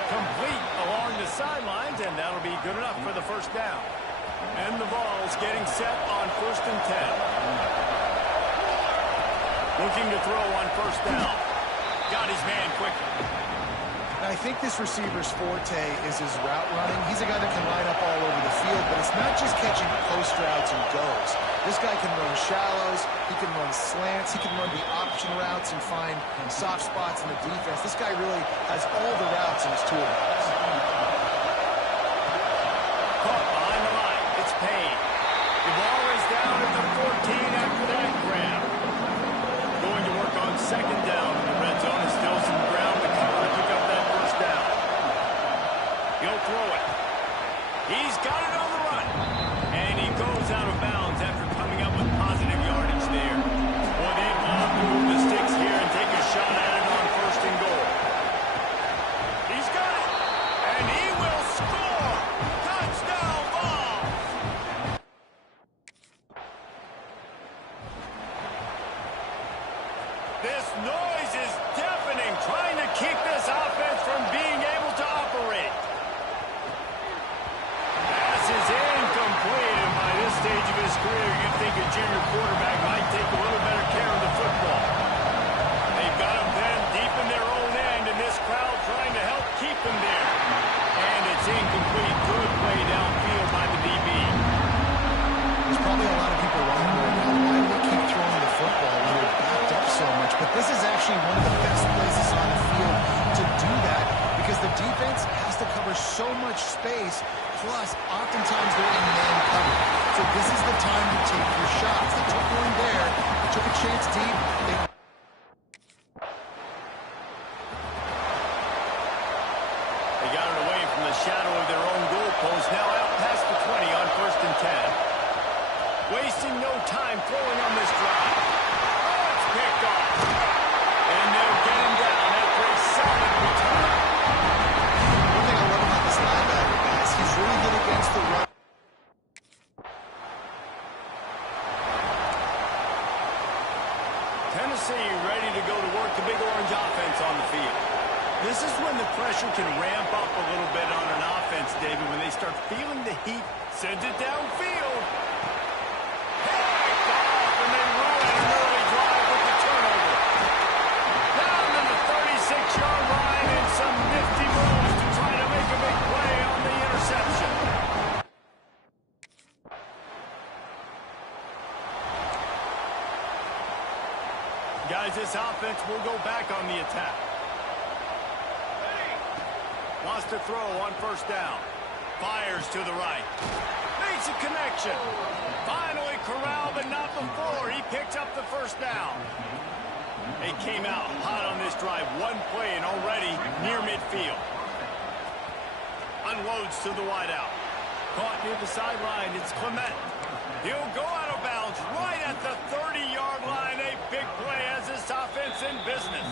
Complete along the sidelines, and that'll be good enough for the first down. And the ball's getting set on 1st and 10. Looking to throw on 1st down. Got his man quickly. I think this receiver's forte is his route running. He's a guy that can line up all over the field, but it's not just catching post routes and goes. This guy can run shallows, he can run slants, he can run the option routes and find soft spots in the defense. This guy really has all the routes in his toolbox. Caught behind the line. It's Payne. The ball is down at the 14 after that grab. Going to work on 2nd down in the red zone. Is still some ground to cover to pick up that 1st down. He'll throw it. He's got it on the run. And he goes out of bounds after coming up with positive yardage there. Well, they will move the sticks here and take a shot at it on 1st and goal. He's got it. And he will score. Touchdown ball. This noise is deafening, trying to keep this offense from being able to operate. Pass is incomplete, and by this stage of his career, you'd think a junior quarterback might take a little better care of the football. They've got him then deep in their own end, and this crowd trying to help keep him there. And it's incomplete. Good play downfield by the DB. There's probably a lot of people wondering right now, why do we keep throwing the football when we're backed up so much? But this is actually one of the best places on the field to do that because the defense has to cover so much space, plus oftentimes they're in man cover. So this is the time to take your shots. They took one there, took a chance deep. They got it away from the shadow of their own goal post. Now out past the 20 on 1st and 10. Wasting no time throwing on this drive. Oh, it's picked off. And they'll get him down after a solid return. One thing I love about this linebacker, guys, he's really good against the run. Tennessee ready to go to work the Big Orange offense on the field. This is when the pressure can ramp up a little bit on an offense, David, when they start feeling the heat. Sends it downfield. Picked off, and they ruin an early drive with the turnover. Down to the 36-yard line and some nifty moves to try to make a big play on the interception. Guys, this offense will go back on the attack. Wants to throw on 1st down. Fires to the right. Makes a connection. Finally corralled, but not before. He picks up the 1st down. They came out hot on this drive. One play and already near midfield. Unloads to the wideout. Caught near the sideline. It's Clement. He'll go out of bounds right at the 30-yard line. A big play as this offense in business.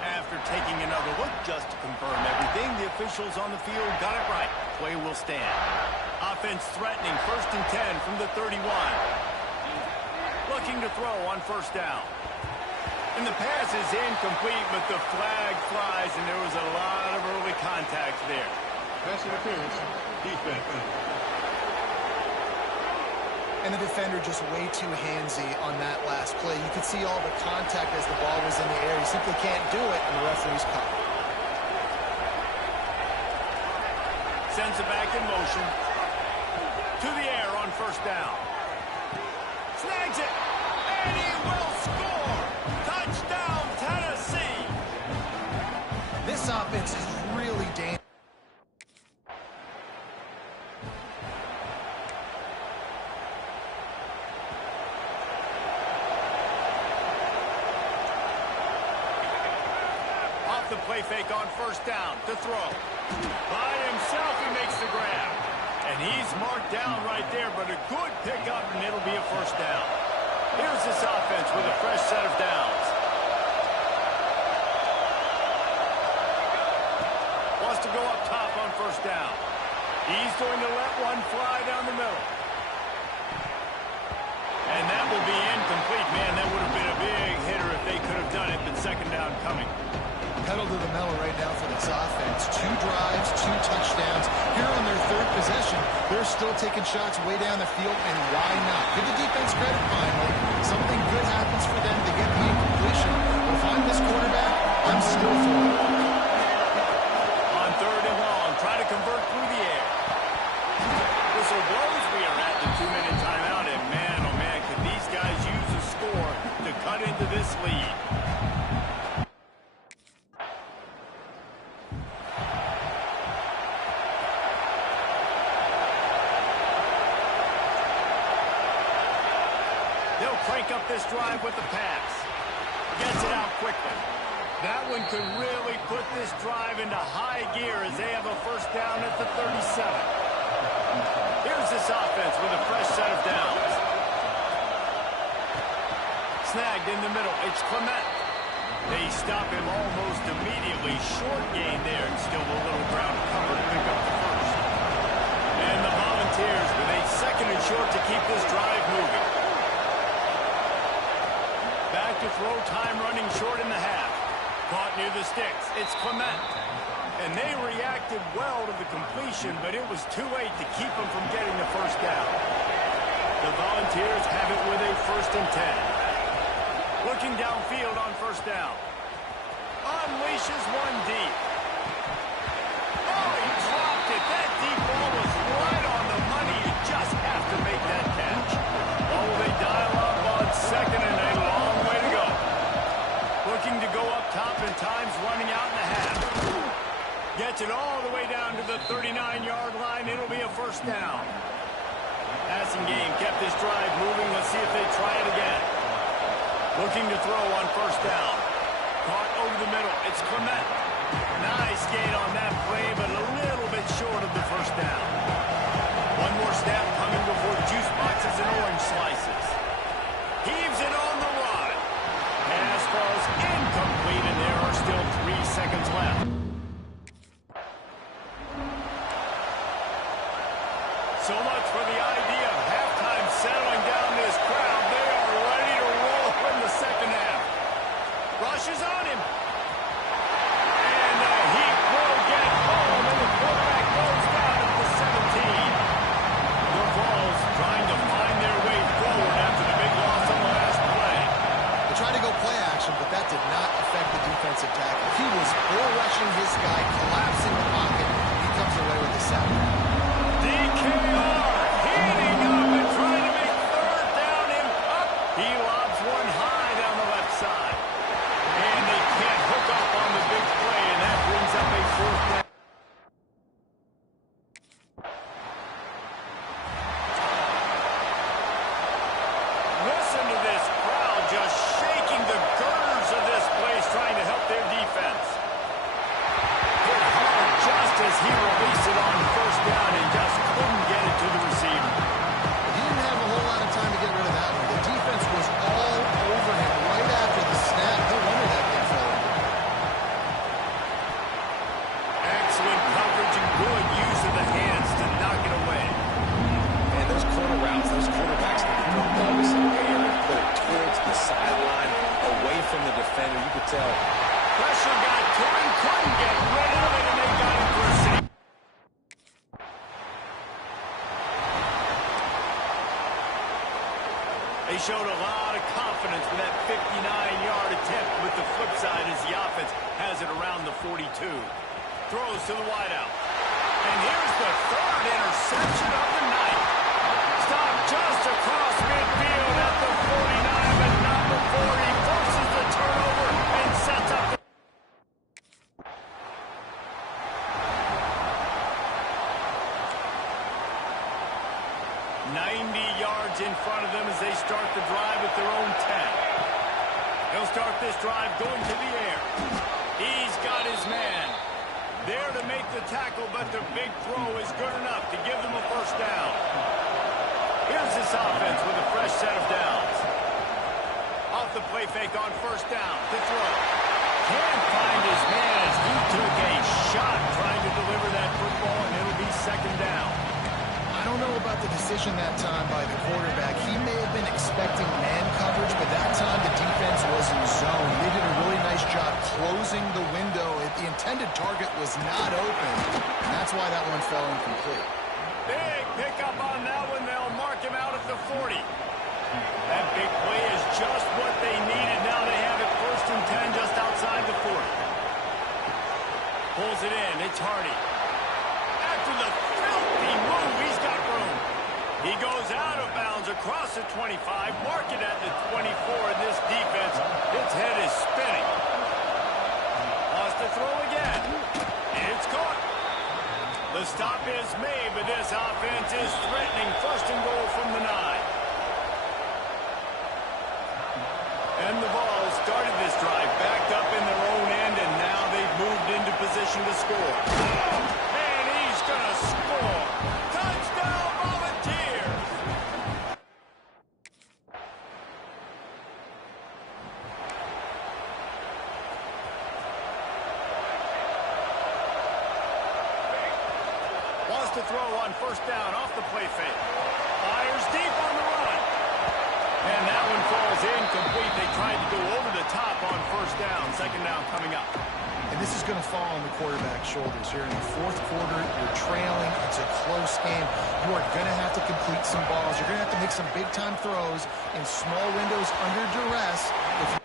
After taking another look just to confirm everything, the officials on the field got it right. Play will stand. Offense threatening 1st and 10 from the 31. Looking to throw on 1st down. And the pass is incomplete, but the flag flies, and there was a lot of early contact there. Pass interference. Defense. And the defender just way too handsy on that last play. You could see all the contact as the ball was in the air. He simply can't do it, and the referee's caught. Sends it back in motion. To the air on first down. Snags it. And he will score. Touchdown, Tennessee. This offense is really dangerous. The play fake on first down to throw. By himself, he makes the grab. And he's marked down right there, but a good pickup, and it'll be a first down. Here's this offense with a fresh set of downs. Wants to go up top on first down. He's going to let one fly down the middle. And that will be incomplete. Man, that would have been a big hitter if they could have done it, but second down coming. Pedal to the metal right now for this offense. 2 drives, 2 touchdowns. Here on their 3rd possession, they're still taking shots way down the field, and why not? Give the defense credit finally. Something good happens for them. They get the incompletion. But if I'm this quarterback, I'm still for it. On 3rd and long, try to convert through the air. Whistle blows. We are at the 2-minute timeout, and man, oh man, could these guys use a score to cut into this lead. Crank up this drive with the pass. Gets it out quickly. That one could really put this drive into high gear as they have a first down at the 37. Here's this offense with a fresh set of downs. Snagged in the middle. It's Clement. They stop him almost immediately. Short gain there, and still a little ground cover to pick up the first. And the Volunteers with a 2nd and short to keep this drive moving. To throw, time running short in the half. Caught near the sticks. It's Clement. And they reacted well to the completion, but it was too late to keep them from getting the first down. The Volunteers have it with a 1st and 10. Looking downfield on first down. Unleashes one deep. Oh, he dropped it. That deep ball was right on the money. You just have to make that catch. Oh, they dial up on 2nd and a long way to go. Looking to go up top, and time's running out in the half. Gets it all the way down to the 39-yard line. It'll be a first down. Passing game kept this drive moving. Let's see if they try it again. Looking to throw on first down. Caught over the middle. It's Clement. Nice gain on that play, but a little bit short of the first down. One more snap coming before juice boxes and orange slices. Heaves it on the run. Pass falls incomplete, and there are still 3 seconds left. So much for the idea of halftime settling down this crowd. They are ready to roll in the second half. Rushes on him. And he will get home, and the quarterback goes down at the 17. The Vols trying to find their way forward after the big loss on the last play. They tried to go play action, but that did not affect the defensive tackle. He was bull rushing his guy, collapsing the pocket. He comes away with the sack. DKR heating up and trying to make 3rd down and up. He lobs one high down the left side. And they can't hook up on the big play, and that brings up a 4th down. Listen to this crowd just shaking the girders of this place, trying to help their defense. Hit hard just as he released it on first down and just couldn't get it to the receiver. He didn't have a whole lot of time to get rid of that one. The defense was all over him right after the snap. No wonder that thing fell over. Excellent coverage and good use of the hands to knock it away. And those corner routes, those quarterbacks need to put Douglas in the air and put it towards the sideline, away from the defender. You could tell. Pressure got to him, couldn't get rid of it, and they got him for a safety. They showed a lot of confidence with that 59-yard attempt, with the flip side as the offense has it around the 42. Throws to the wideout. And here's the third interception of the night. Stop just across midfield at the 49, but not before he forces the turnover and sets up the 90 yards in front of them as they start the drive at their own 10. He'll start this drive going to the air. He's got his man there to make the tackle, but the big throw is good enough to give them a first down. Here's this offense with a fresh set of downs. Off the play fake on first down to throw. Can't find his man as he took a shot trying to deliver that football, and it'll be second down. I don't know about the decision that time by the quarterback. He may have been expecting man coverage, but that time the defense was in zone. They did a really nice job closing the window. The intended target was not open, and that's why that one fell incomplete. Big pickup on that one. They'll mark him out at the 40. That big play is just what they needed. Now they have it first and 10 just outside the 40. Pulls it in. It's Hardy. After the filthy move, he's got room. He goes out of bounds across the 25, mark it at the 24, and this defense, its head is spinning. Wants to throw again. It's caught. The stop is made, but this offense is threatening first and goal from the 9. And the Vols started this drive backed up in their own end, and now they've moved into position to score. And he's going to score. Touchdown, Volunteers! Wants to throw on first down off the play fake. Fires deep on the run. And that one falls incomplete. They tried to go over the top on first down. Second down coming up. And this is going to fall on the quarterback's shoulders here in the fourth quarter. You're trailing. It's a close game. You are going to have to complete some balls. You're going to have to make some big-time throws in small windows under duress. If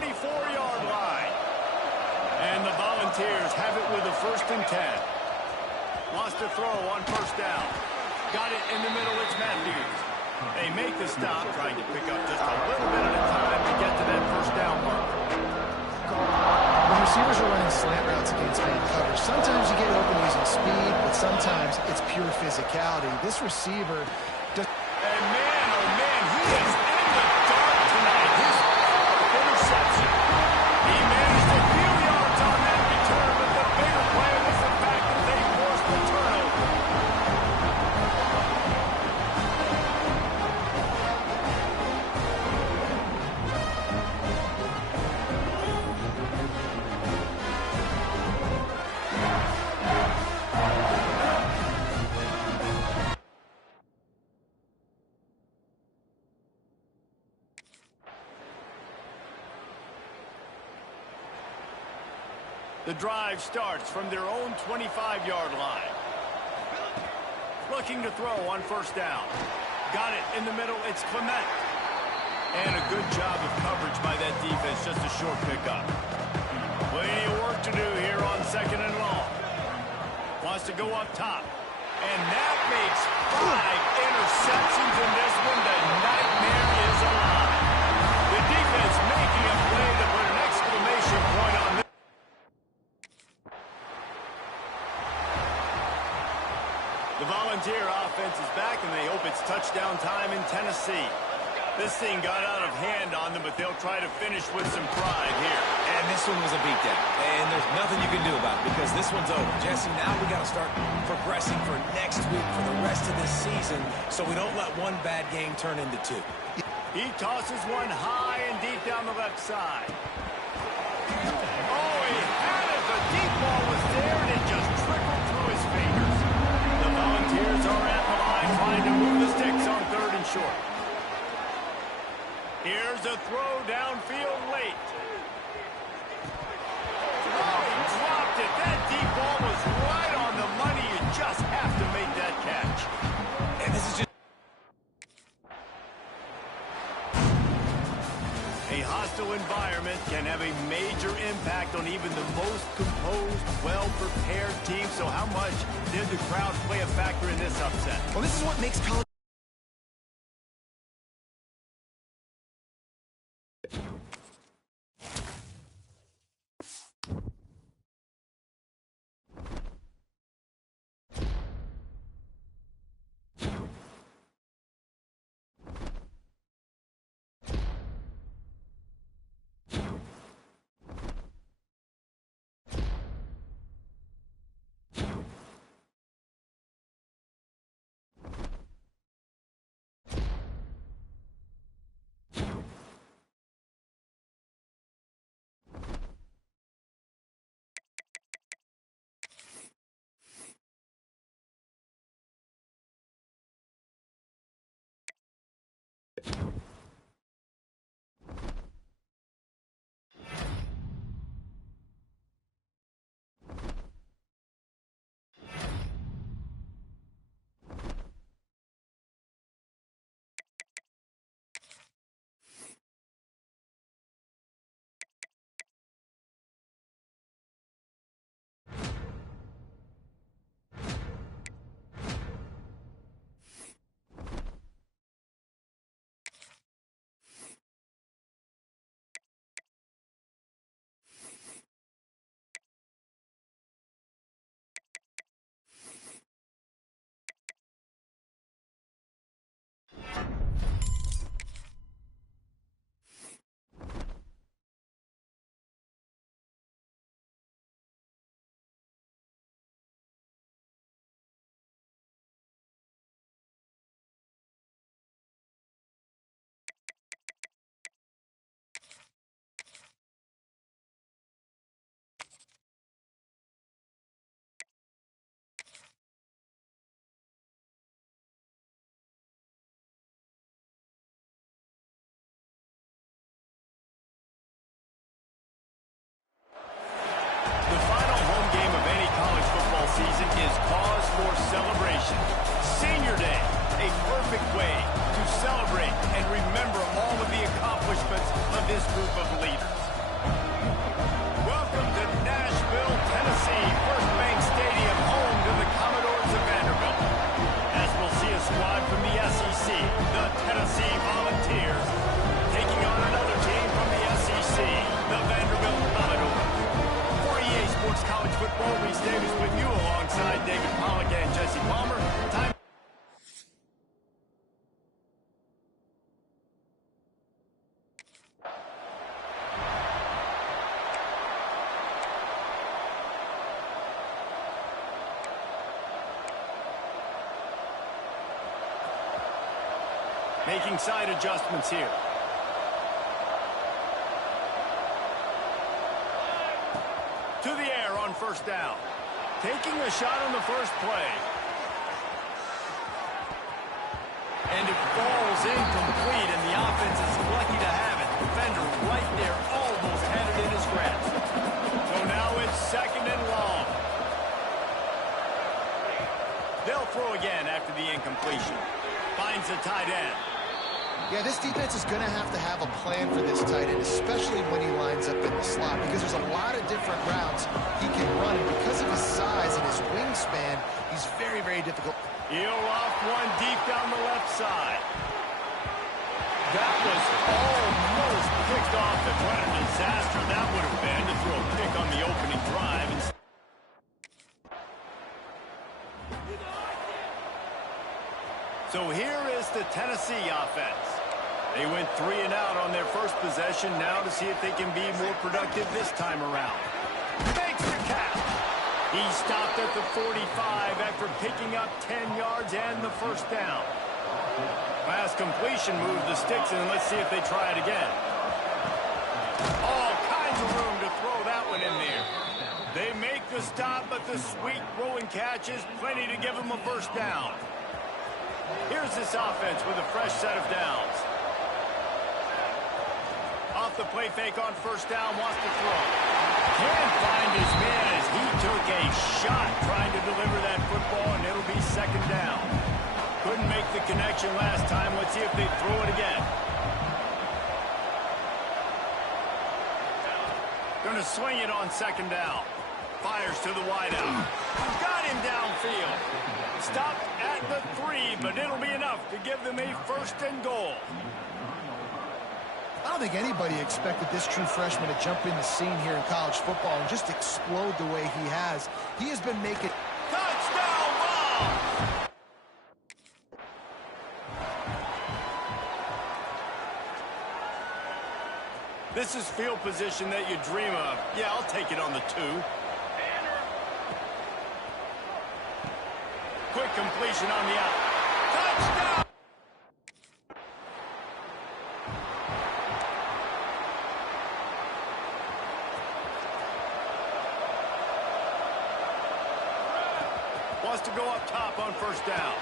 44-yard line. And the Volunteers have it with a 1st and 10. Wants to throw on 1st down. Got it in the middle. It's Matthews. They make the stop, trying to pick up just a little bit at a time to get to that 1st down mark. When receivers are running slant routes against man coverage, sometimes you get open using speed, but sometimes it's pure physicality. This receiver does... And man, oh man, he is in the dark tonight. His 4th interception. He managed a few yards on that return, but the bigger play was the fact that they forced the turnover. The drive starts from their own 25-yard line. Looking to throw on 1st down. Got it in the middle. It's Clement. And a good job of coverage by that defense. Just a short pickup. Plenty of work to do here on 2nd and long. Wants to go up top. And that makes 5 interceptions in this one. The nightmare is alive. The defense making a play to put an exclamation point on this. The Volunteer offense is back, and they hope it's touchdown time in Tennessee. This thing got out of hand on them, but they'll try to finish with some pride here. And this one was a beatdown. And there's nothing you can do about it because this one's over. Jesse, now we got to start progressing for next week for the rest of this season so we don't let one bad game turn into 2. He tosses one high and deep down the left side. Oh, he had it. The deep ball was there, and it just trickled through his fingers. The Volunteers are at the line trying to move the sticks on 3rd and short. Here's a throw downfield late. Oh, he dropped it. That deep ball was right on the money. You just have to make that catch. And this is just... A hostile environment can have a major impact on even the most composed, well-prepared team. So how much did the crowd play a factor in this upset? Well, this is what makes college... season is cause for celebration. Senior Day, a perfect way to celebrate and remember all of the accomplishments of this group of leaders. Welcome to Nashville, Tennessee, First Bank Stadium, home to the Commodores of Vanderbilt. As we'll see a squad from the SEC, the Tennessee Volunteers, taking on another team from the SEC, the Vanderbilt Commodores. For EA Sports College Football, Reese Davis with you alongside David Pollack and Jesse Palmer. Time. Making side adjustments here. To the air on first down. Taking a shot on the first play. And it falls incomplete, and the offense is lucky to have it. Defender right there almost had it in his grasp. So now it's second and long. They'll throw again after the incompletion. Finds the tight end. Yeah, this defense is going to have a plan for this tight end, especially when he lines up in the slot, because there's a lot of different routes he can run, and because of his size and his wingspan, he's very, very difficult. He'll off one deep down the left side. That was almost picked off, and what a disaster that would have been to throw a pick on the opening drive. So here is the Tennessee offense. They went 3 and out on their first possession, now to see if they can be more productive this time around. Fakes the catch. He stopped at the 45 after picking up 10 yards and the first down. Pass completion moved the sticks, and let's see if they try it again. All kinds of room to throw that one in there. They make the stop, but the sweet throwing catch is plenty to give them a first down. Here's this offense with a fresh set of downs. Off the play fake on first down, wants to throw. Can't find his man as he took a shot trying to deliver that football, and it'll be second down. Couldn't make the connection last time. Let's see if they throw it again. Gonna swing it on second down. Fires to the wideout. Got him downfield. Stopped at the 3, but it'll be enough to give them a first and goal. I don't think anybody expected this true freshman to jump in the scene here in college football and just explode the way he has. He has been making... Touchdown ball! This is field position that you dream of. Yeah, I'll take it on the 2. Quick completion on the out. Touchdown! Wants to go up top on first down.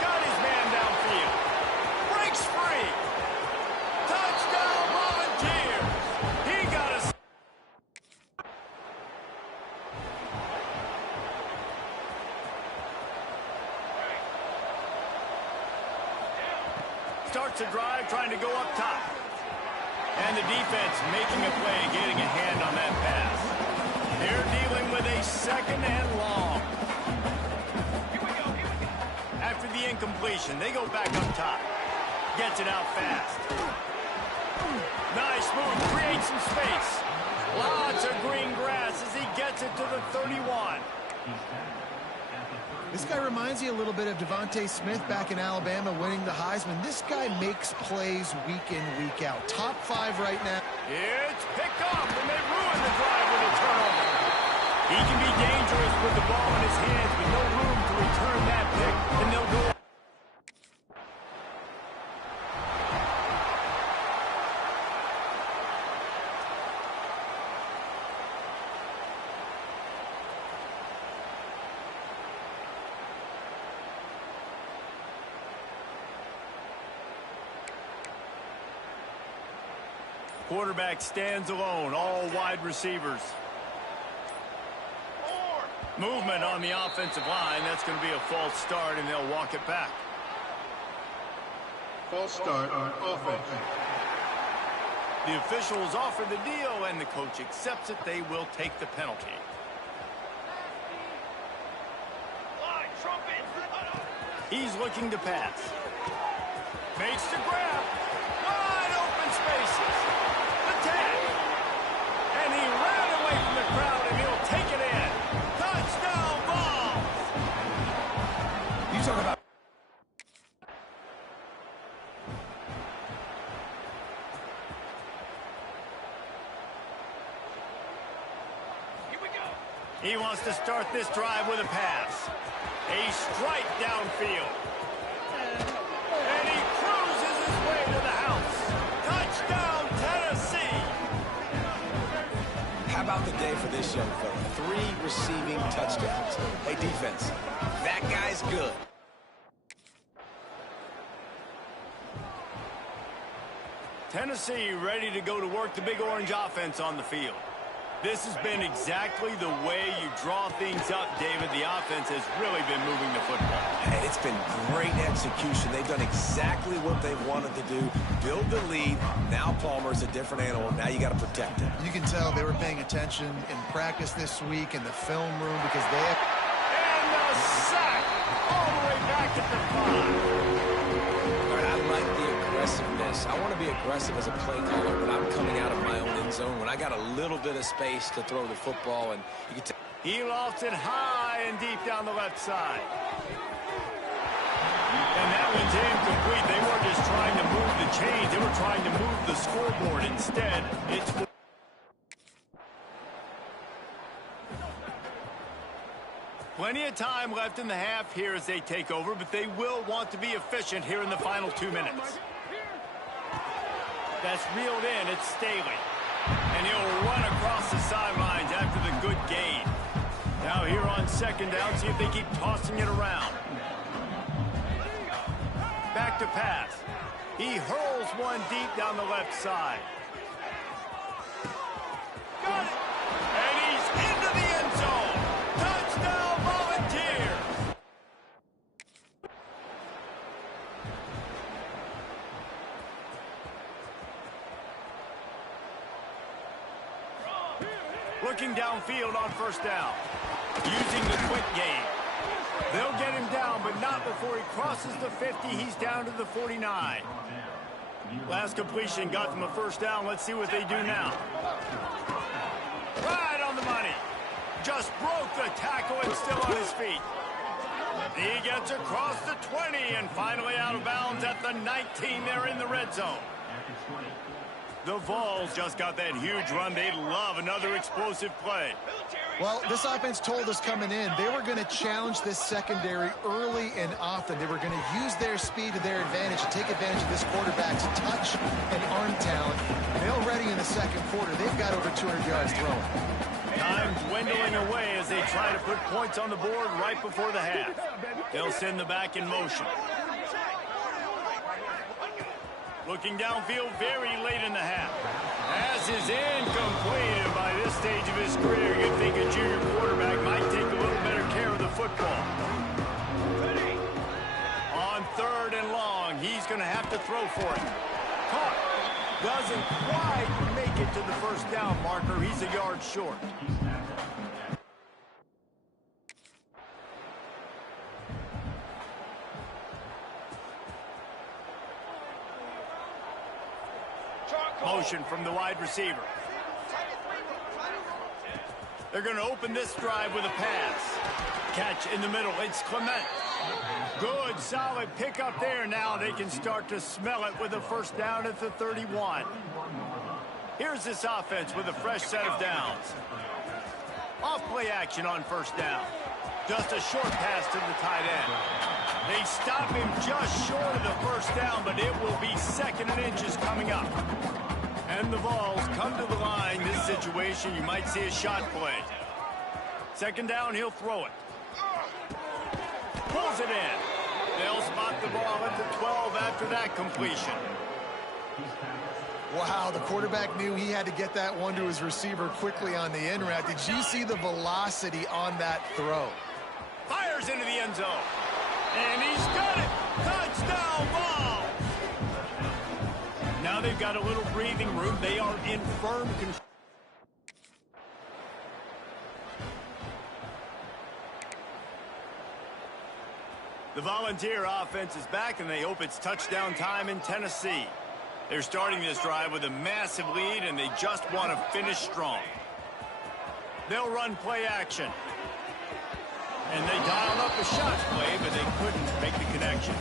Got his man downfield. Breaks free. Touchdown Volunteers. He got a... Starts a drive trying to go up top. And the defense making a play, getting a hand on that pass. They're dealing with a second and long. After the incompletion, they go back up top. Gets it out fast. Nice move, creates some space. Lots of green grass as he gets it to the 31. This guy reminds you a little bit of Devontae Smith back in Alabama winning the Heisman. This guy makes plays week in, week out. Top 5 right now. It's picked off, and they ruin the drive with a turnover. He can be dangerous with the ball in his hands, but no room to return that pick, and they'll go. Quarterback stands alone, all wide receivers. Movement on the offensive line. That's going to be a false start, and they'll walk it back. False start on offense. The officials offer the deal, and the coach accepts it. They will take the penalty. He's looking to pass. Makes the grab. Wide open spaces. The tag. And he ran away from the crowd, and he'll take it in. Touchdown ball. You talk about... He wants to start this drive with a pass. A strike downfield. And he cruises his way to the house. Touchdown, Tennessee. How about the day for this young fella? 3 receiving touchdowns. Hey, defense, that guy's good. Tennessee ready to go to work the Big Orange offense on the field. This has been exactly the way you draw things up, David. The offense has really been moving the football. And it's been great execution. They've done exactly what they wanted to do. Build the lead. Now Palmer's a different animal. Now you got to protect him. You can tell they were paying attention in practice this week in the film room because they have... And the sack all the way back at the 5. I like the aggressiveness. I want to be aggressive as a play caller when I'm coming out of my own end zone, when I got a little bit of space to throw the football, and you can tell. He lofts it high and deep down the left side. And that one's incomplete. They weren't just trying to move the chains. They were trying to move the scoreboard. Instead, it's... Plenty of time left in the half here as they take over, but they will want to be efficient here in the final 2 minutes. That's reeled in. It's Staley. And he'll run across the sidelines after the good gain. Now here on second down, see if they keep tossing it around. Back to pass. He hurls one deep down the left side. Got it! And he's into the end zone. Touchdown, Volunteers! Looking downfield on first down. Using the quick game. They'll get him down, but not before he crosses the 50. He's down to the 49. Last completion got them a first down. Let's see what they do now. Right on the money. Just broke the tackle and still on his feet. He gets across the 20 and finally out of bounds at the 19. They're in the red zone. The Vols just got that huge run. They'd love another explosive play. Well, this offense told us coming in they were going to challenge this secondary early and often. They were going to use their speed to their advantage and take advantage of this quarterback's touch and arm talent. And already in the second quarter, they've got over 200 yards throwing. Time dwindling away as they try to put points on the board right before the half. They'll send the back in motion. Looking downfield very late in the half. Pass is incomplete, and by this stage of his career, you'd think a junior quarterback might take a little better care of the football. On third and long, he's going to have to throw for it. Caught. Doesn't quite make it to the first down marker. He's a yard short. Motion from the wide receiver. They're going to open this drive with a pass. Catch in the middle. It's Clement. Good, solid pickup there. Now they can start to smell it with a first down at the 31. Here's this offense with a fresh set of downs. Off play action on first down. Just a short pass to the tight end. They stop him just short of the first down, but it will be second and inches coming up. And the Vols come to the line. This situation, you might see a shot play. Second down, he'll throw it. Pulls it in. They'll spot the ball at the 12 after that completion. Wow, the quarterback knew he had to get that one to his receiver quickly on the in route. Did you see the velocity on that throw? Fires into the end zone. And he's got it. Touchdown ball. Now they they've got a little breathing room. They are in firm control. The Volunteer offense is back, and they hope it's touchdown time in Tennessee. They're starting this drive with a massive lead, and they just want to finish strong. They'll run play action. And they dialed up a shot play, but they couldn't make the connection.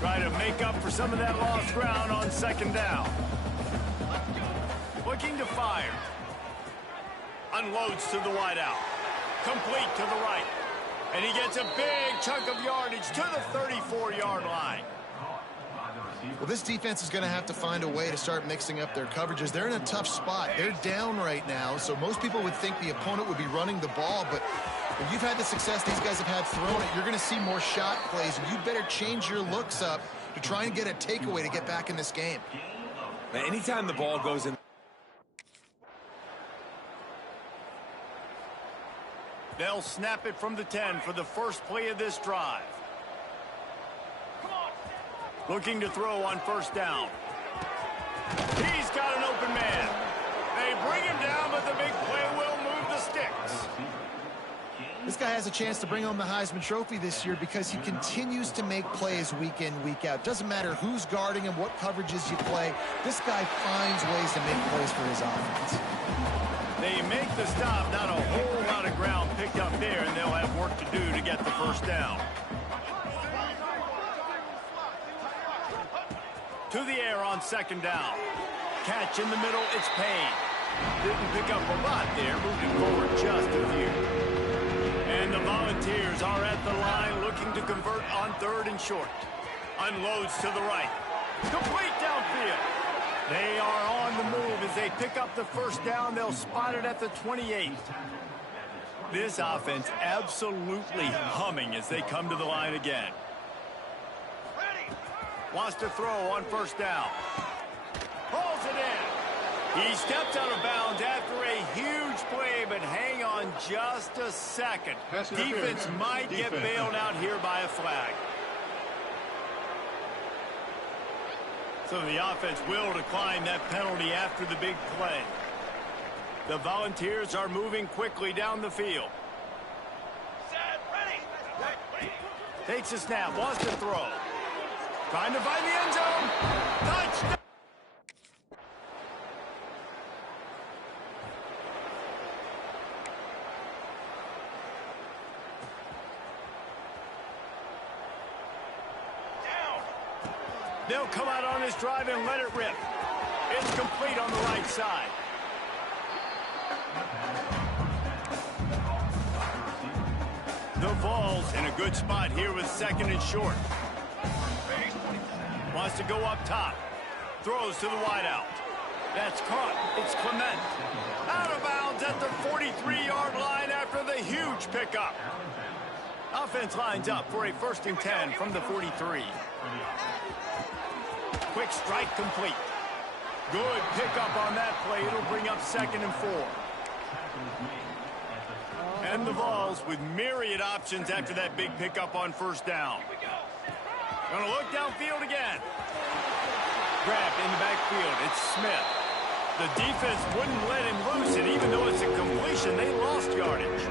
Try to make up for some of that lost ground on second down. Looking to fire. Unloads to the wideout. Complete to the right. And he gets a big chunk of yardage to the 34-yard line. Well, this defense is going to have to find a way to start mixing up their coverages. They're in a tough spot. They're down right now, so most people would think the opponent would be running the ball, but when you've had the success these guys have had throwing it, you're going to see more shot plays, and you better change your looks up to try and get a takeaway to get back in this game. Now, anytime the ball goes in, they'll snap it from the 10 for the first play of this drive. Looking to throw on first down. He's got an open man. They bring him down, but the big play will move the sticks. This guy has a chance to bring home the Heisman Trophy this year because he continues to make plays week in, week out. Doesn't matter who's guarding him, what coverages you play. This guy finds ways to make plays for his offense. They make the stop, not a whole lot of ground picked up there, and they'll have work to do to get the first down. To the air on second down. Catch in the middle, it's Payne. Didn't pick up a lot there, moving forward just a few. And the Volunteers are at the line looking to convert on third and short. Unloads to the right. Complete downfield. They are on the move as they pick up the first down. They'll spot it at the 28. This offense absolutely humming as they come to the line again. Wants to throw on first down. Pulls it in. He steps out of bounds after a huge play, but hang on just a second. Defense might get bailed out here by a flag. So the offense will decline that penalty after the big play. The Volunteers are moving quickly down the field. Set, ready. Takes a snap, wants to throw. Trying to find the end zone. Touchdown! They'll come out on this drive and let it rip. It's complete on the right side. The Vols in a good spot here with second and short. Wants to go up top. Throws to the wideout. That's caught. It's Clement. Out of bounds at the 43-yard line after the huge pickup. Offense lines up for a 1st and 10 from the 43. Quick strike complete. Good pickup on that play. It'll bring up 2nd and 4. And the Vols with myriad options after that big pickup on first down. Gonna look downfield again. Grabbed in the backfield. It's Smith. The defense wouldn't let him loose, and even though it's a completion, they lost yardage.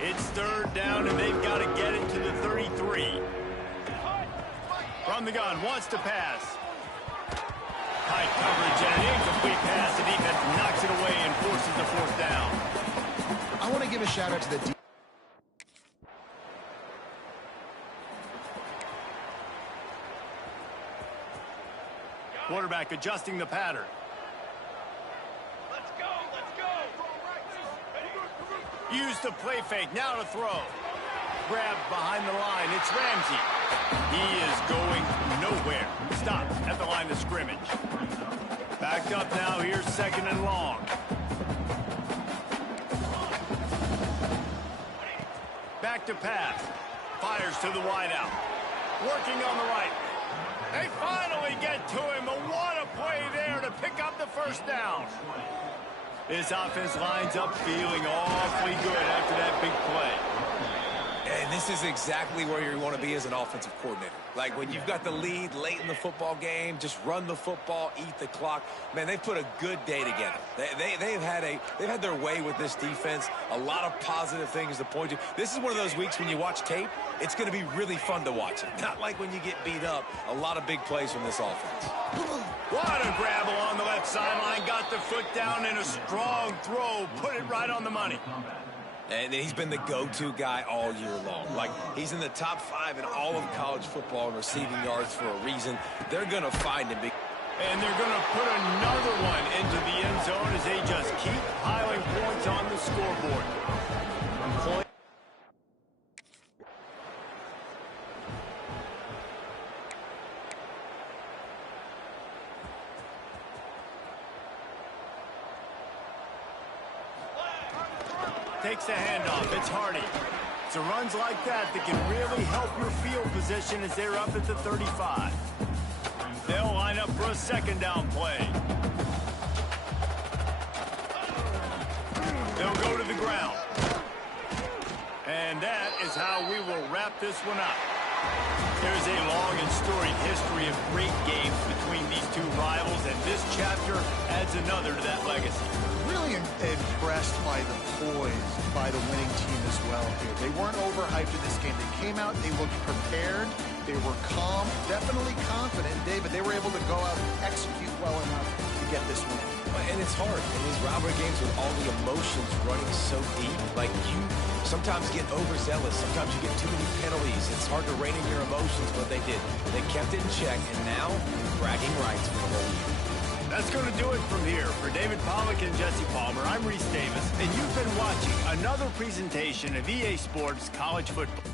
It's 3rd down, and they've got to get it to the 33. From the gun, wants to pass. Tight coverage and an incomplete pass. The defense knocks it away and forces the 4th down. I want to give a shout out to the defense. Quarterback adjusting the pattern. Let's go, let's go. Use the play fake, now to throw. Grabbed behind the line, it's Ramsey. He is going nowhere. Stopped at the line of scrimmage. Backed up now, here's 2nd and long. Back to pass. Fires to the wideout. Working on the right. They finally get to him, but what a play there to pick up the 1st down. This offense lines up feeling awfully good after that big play. And And this is exactly where you want to be as an offensive coordinator. Like when you've got the lead late in the football game, just run the football, eat the clock. Man, they've put a good day together. They've had their way with this defense. A lot of positive things to point to. This is one of those weeks when you watch tape, it's going to be really fun to watch it. Not like when you get beat up. A lot of big plays from this offense. What a grab along the left sideline. Got the foot down in a strong throw. Put it right on the money. And he's been the go-to guy all year long. Like, he's in the top 5 in all of college football in receiving yards for a reason. They're going to find him. And they're going to put another one into the end zone as they just keep piling points on the scoreboard. Takes the handoff. It's Hardy. So runs like that can really help your field position as they're up at the 35. They'll line up for a second down play. They'll go to the ground. And that is how we will wrap this one up. There's a long and storied history of great games between these two rivals, and this chapter adds another to that legacy. Really impressed by the poise by the winning team as well here. They weren't overhyped in this game. They came out, they looked prepared, they were calm, definitely confident, David. They were able to go out and execute well enough to get this win. And it's hard in these rivalry games with all the emotions running so deep. Like, you sometimes get overzealous. Sometimes you get too many penalties. It's hard to rein in your emotions, but they did. They kept it in check, and now bragging rights for the whole year. That's going to do it from here. For David Pollack and Jesse Palmer, I'm Reese Davis, and you've been watching another presentation of EA Sports College Football.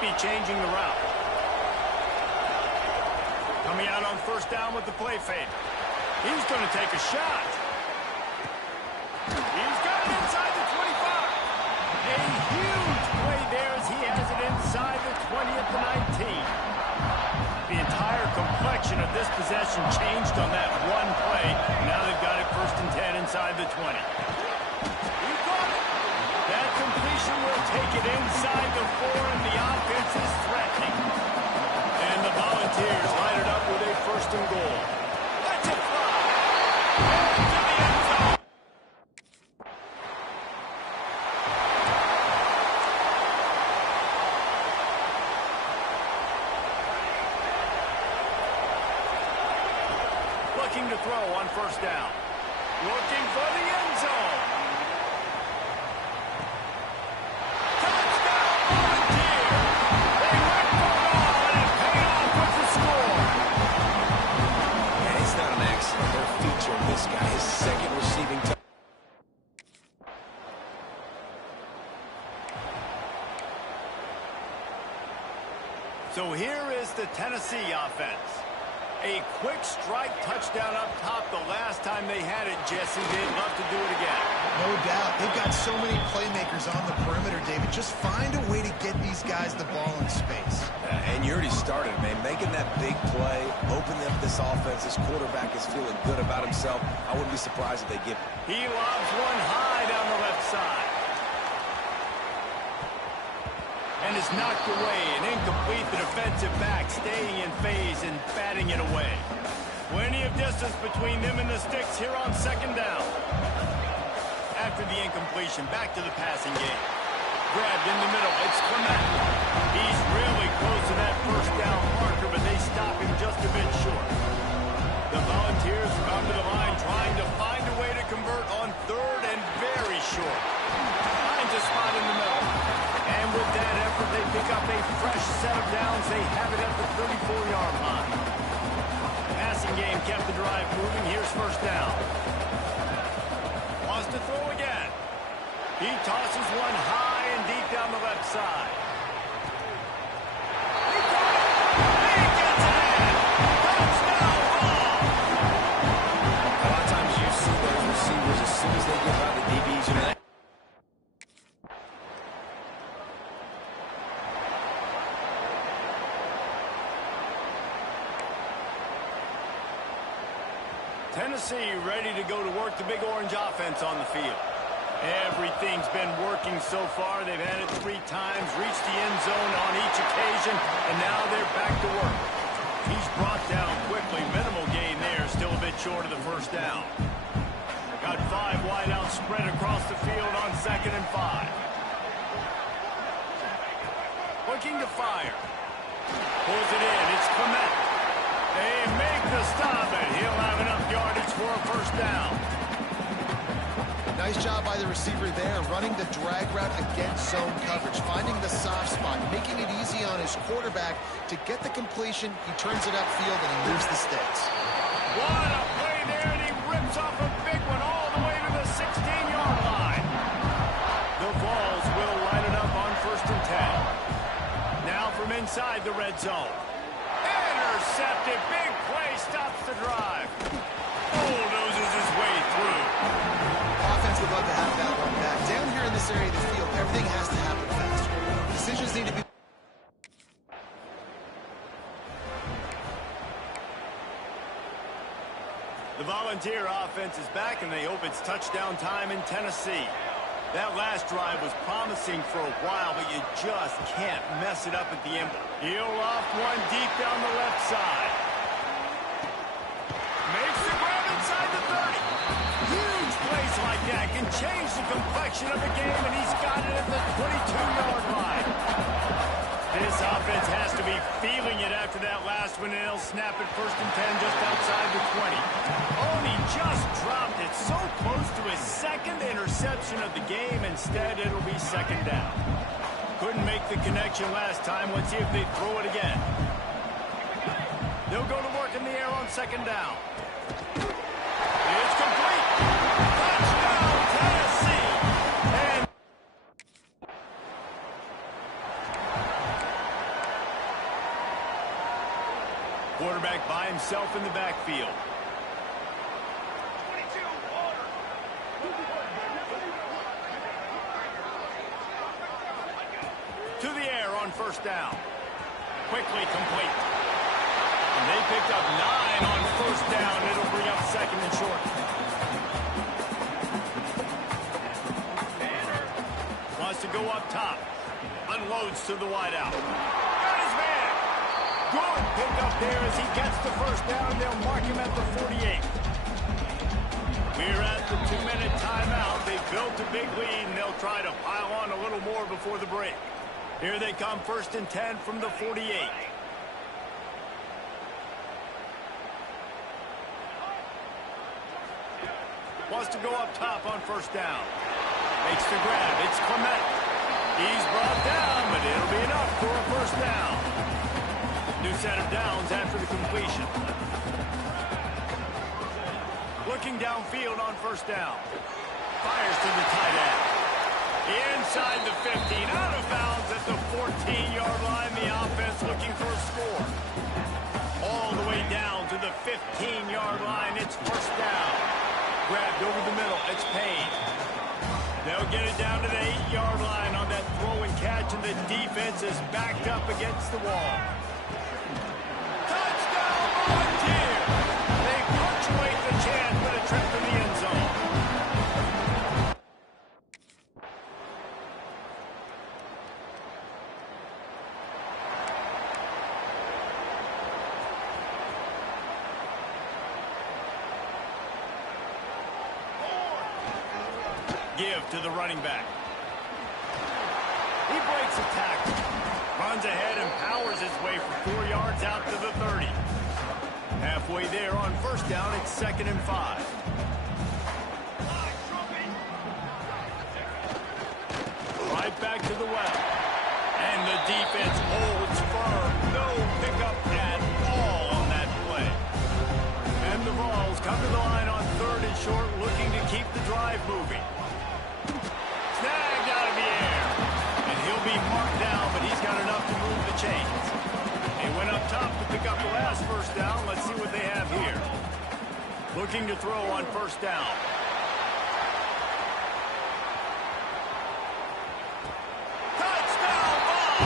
might be changing the route. Coming out on first down with the play fake. He's going to take a shot. He's got it inside the 25. A huge play there as he has it inside the 20 at the 19. The entire complexion of this possession changed on that one play. Now they've got it 1st and 10 inside the 20. He got it. That completion will take it inside the 4, and the offense is threatening. And the Volunteers line it up with a 1st and goal. Let's it fly. Into the end zone. Looking to throw on 1st down. Looking for the end zone. Touchdown, Volunteers! They went for it all, and it paid off with the score. Yeah, it's not an accident. They're featuring this guy, his 2nd receiving touchdown. So here is the Tennessee offense. A quick strike touchdown up top the last time they had it, Jesse. They'd love to do it again. No doubt. They've got so many playmakers on the perimeter, David. Just find a way to get these guys the ball in space. And you already started, man. Making that big play, opening up this offense. This quarterback is feeling good about himself. I wouldn't be surprised if they give. He lobs one high down the left side. And is knocked away and incomplete. The defensive back staying in phase and batting it away. Plenty of distance between them and the sticks here on 2nd down. After the incompletion, back to the passing game. Grabbed in the middle. It's Clement. He's really close to that 1st down marker, but they stop him just a bit short. The Volunteers come to the line trying to find a way to convert on 3rd and very short. Finds a spot in the middle. And with that effort, they pick up a fresh set of downs. They have it at the 34-yard line. Passing game kept the drive moving. Here's 1st down. Wants to throw again. He tosses one high and deep down the left side. He got it. He gets it in. Touchdown ball. A lot of times you see those receivers as soon as they get by the DBs, you know. Tennessee ready to go to work the Big Orange offense on the field. Everything's been working so far. They've had it 3 times, reached the end zone on each occasion, and now they're back to work. He's brought down quickly. Minimal gain there, still a bit short of the 1st down. Got 5 wide out spread across the field on 2nd and 5. Looking to fire. Pulls it in. It's Clement. They make the stop, and he'll have enough yardage for a 1st down. Nice job by the receiver there, running the drag route against zone coverage, finding the soft spot, making it easy on his quarterback to get the completion. He turns it upfield, and he moves the sticks. What a play there, and he rips off a big one all the way to the 16-yard line. The Vols will line it up on 1st and 10. Now from inside the red zone. Intercepted. Big play. Stops the drive. Bulldozes his way through. Offense would love to have that one back. Down here in this area of the field, everything has to happen faster. Decisions need to be... The Volunteer offense is back, and they hope it's touchdown time in Tennessee. That last drive was promising for a while, but you just can't mess it up at the end. He'll off one deep down the left side. Makes the grab inside the 30. Huge plays like that can change the complexion of the game, and he's got it at the 22-yard line. This offense has to be feeling it after that last one, and they'll snap it 1st and 10 just outside the 20. Oh, he just dropped it so close to his 2nd interception of the game. Instead, it'll be 2nd down. Couldn't make the connection last time. Let's see if they throw it again. They'll go to work in the air on 2nd down. It's complete. Touchdown, Tennessee. And himself in the backfield. To the air on first down. Quickly complete. And they picked up 9 on first down. It'll bring up second and short. Wants to go up top. Unloads to the wideout. Got his man. Good pickup there as he gets the first down. They'll mark him at the 48. We're at the 2-minute timeout. They built a big lead, and they'll try to pile on a little more before the break. Here they come, 1st and 10 from the 48. Wants to go up top on first down. Makes the grab. It's Clement. He's brought down, but it'll be enough for a first down. New set of downs after the completion. Looking downfield on first down. Fires to the tight end. Inside the 15, out of bounds at the 14-yard line. The offense looking for a score. All the way down to the 15-yard line. It's first down. Grabbed over the middle. It's Payne. They'll get it down to the 8-yard line on that throw and catch, and the defense is backed up against the wall. Touchdown, Volunteer! They punctuate the chance with a trip to the end zone. Give to the running back. He breaks a tackle. Runs ahead and powers his way for 4 yards out to the 30. Halfway there on first down, it's 2nd and 5. Right back to the well. And the defense holds firm. No pickup at all on that play. And the Vols come to the line on 3rd and short, looking to keep the drive moving. Snagged out of the air. And he'll be marked down, but he's got enough to move the chains. They went up top to pick up the last first down. Let's see what they have here. Looking to throw on first down. Touchdown ball!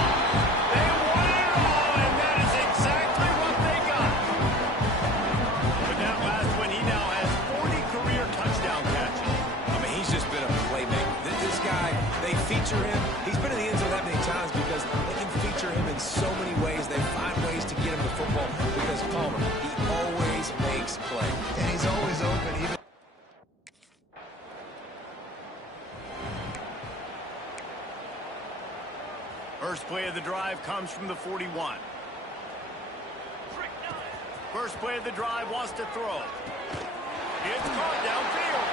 They won it all, and that is exactly what they got. With that last one, he now has 40 career touchdown catches. I mean, he's just been a playmaker. This guy, they feature him. He's been in the end zone that many times because they can feature him in so many ways. They find ways to get him the football because Palmer, he always makes play. And he's always open, even. First play of the drive comes from the 41. First play of the drive wants to throw. It's caught downfield.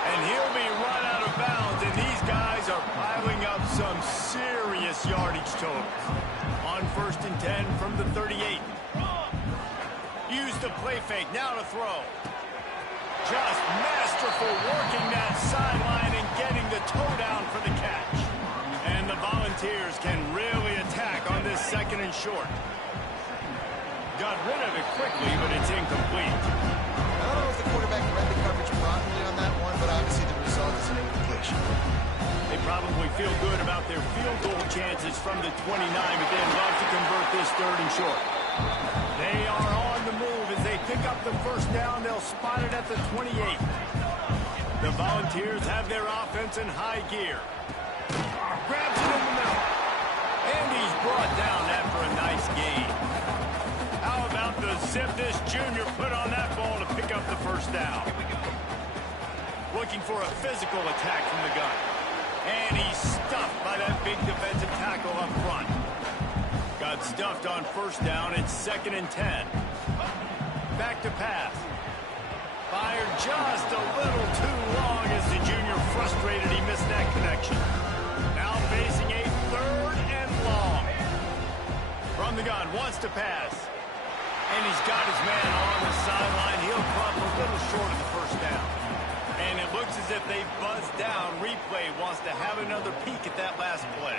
And he'll be run out of bounds, and these guys are piling up some serious yardage totals. On 1st and 10 from the 38. Use the play fake, now to throw. Just masterful working that sideline and getting the toe down for the catch. And the Volunteers can really attack on this 2nd and short. Got rid of it quickly, but it's incomplete. I don't know if the quarterback read the coverage properly on that one, but obviously the result is an incompletion. They probably feel good about their field goal chances from the 29, but they'd love to convert this 3rd and short. They are on the move as they pick up the first down. They'll spot it at the 28. The Volunteers have their offense in high gear. Grabs it in the middle. And he's brought down after a nice gain. How about the zip this junior put on that ball to pick up the first down? Looking for a physical attack from the gun. And he's stuffed by that big defensive tackle up front. Got stuffed on first down. It's 2nd and 10. Back to pass. Fired just a little too long as the junior frustrated. He missed that connection. Now facing a 3rd and long. From the gun, wants to pass. And he's got his man on the sideline. He'll come a little short of the first down. And it looks as if they buzzed down. Replay wants to have another peek at that last play.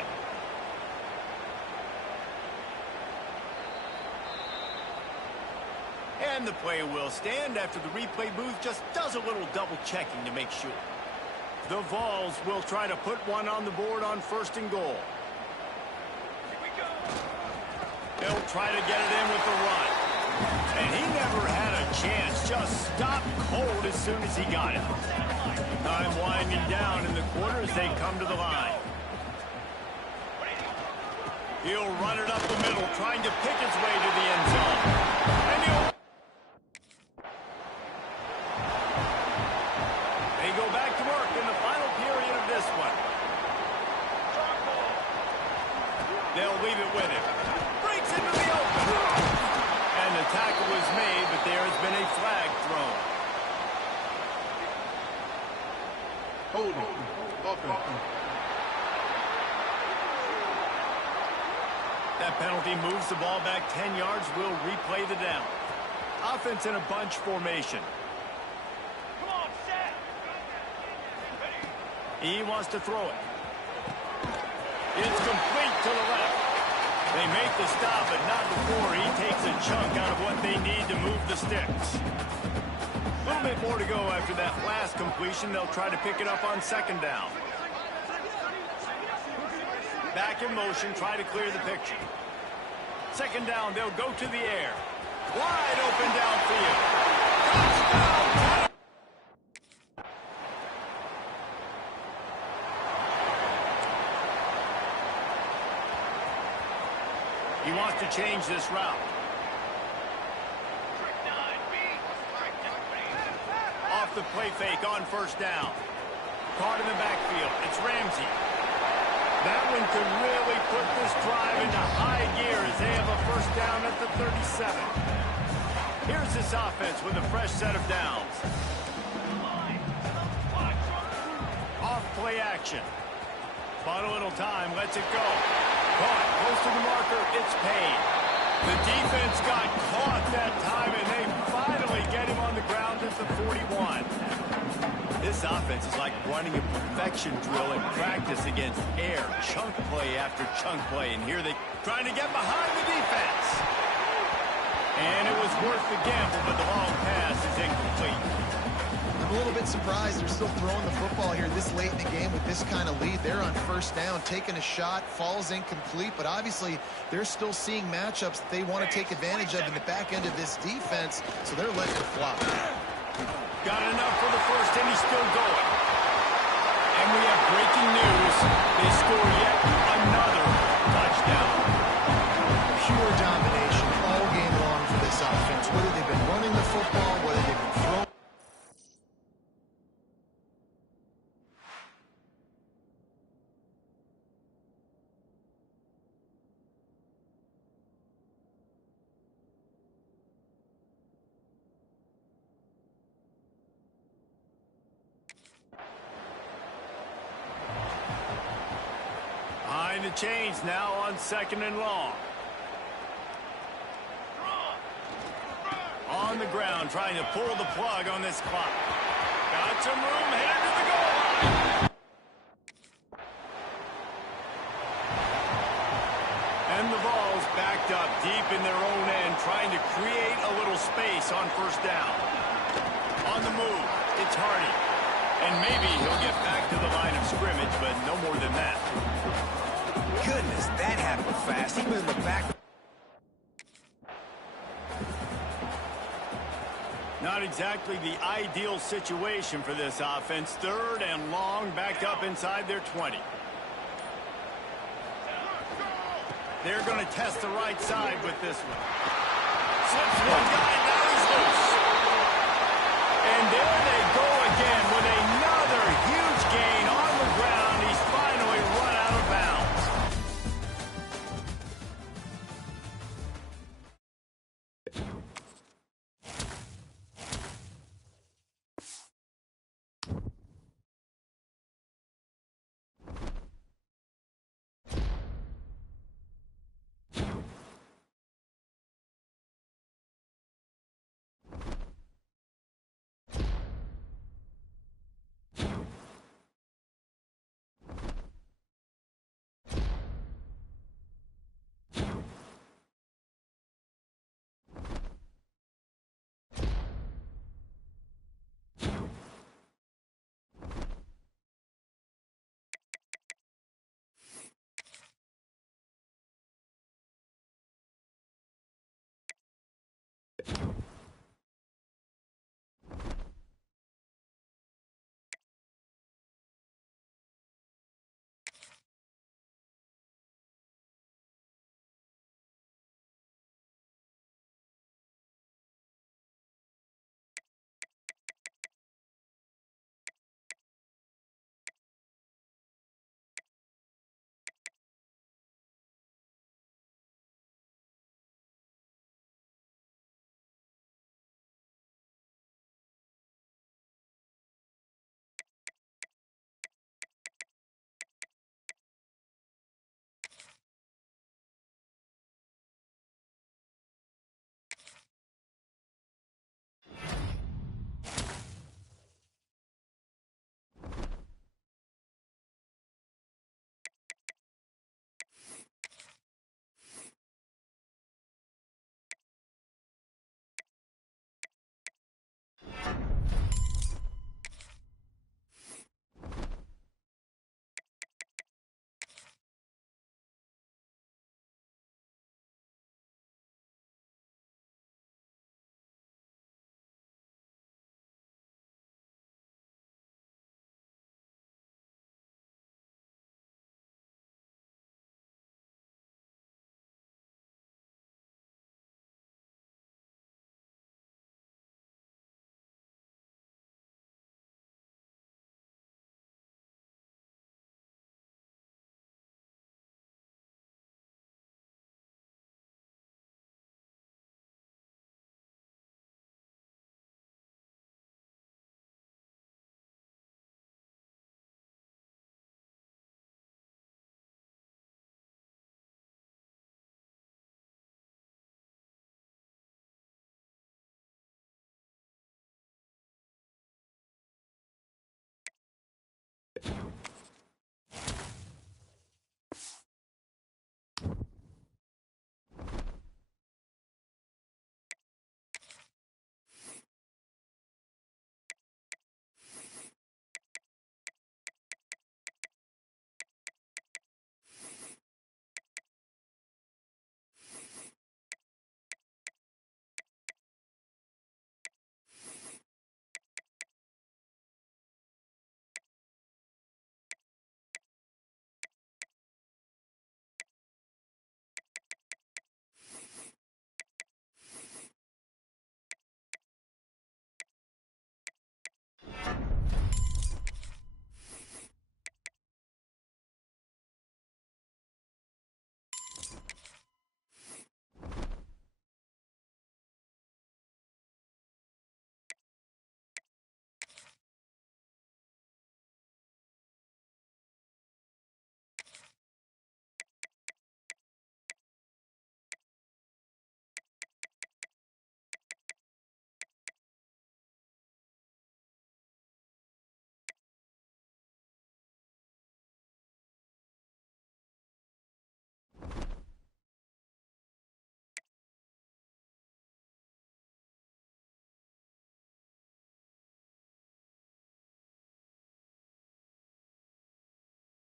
And the play will stand after the replay booth just does a little double checking to make sure. The Vols will try to put one on the board on 1st and goal. They'll try to get it in with the run. And he never had a chance. Just stopped cold as soon as he got it. Time winding down in the quarter as they come to the line. He'll run it up the middle, trying to pick his way to the end zone. And they go back to work in the final period of this one. They'll leave it with him. Breaks into the open. And the tackle was made, but there has been a flag thrown. Holding. Offense. That penalty moves the ball back 10 yards. We'll replay the down. Offense in a bunch formation. He wants to throw it. It's complete to the left. They make the stop, but not before he takes a chunk out of what they need to move the sticks. A little bit more to go after that last completion. They'll try to pick it up on 2nd down. Back in motion, try to clear the picture. 2nd down, they'll go to the air. Wide open downfield. Touchdown! He wants to change this route. Off the play fake on 1st down. Caught in the backfield. It's Ramsey. That one could really put this drive into high gear as they have a 1st down at the 37. Here's this offense with a fresh set of downs. Off play action. Bought a little time, lets it go. Caught, close to the marker, it's paid. The defense got caught that time, and they finally get him on the ground at the 41. This offense is like running a perfection drill in practice against air. Chunk play after chunk play, and here they trying to get behind the defense. And it was worth the gamble, but the long pass is incomplete. I'm a little bit surprised they're still throwing the football here this late in the game with this kind of lead. They're on 1st down, taking a shot, falls incomplete, but obviously they're still seeing matchups that they want to take advantage of in the back end of this defense, so they're letting it fly. Got enough for the 1st, and he's still going. And we have breaking news. They score yet another touchdown. Pure domination all game long for this offense. Whether they've been running the football, whether they've been throwing. Behind the chains now on 2nd and long. On the ground, trying to pull the plug on this clock. Got some room, headed to the goal line. And the Vols backed up deep in their own end, trying to create a little space on 1st down. On the move, it's Hardy. And maybe he'll get back to the line of scrimmage, but no more than that. Goodness, that happened fast. He was in the back. Not exactly the ideal situation for this offense. 3rd and long, backed up inside their 20. They're going to test the right side with this one. Slips one guy, now he's loose. And there they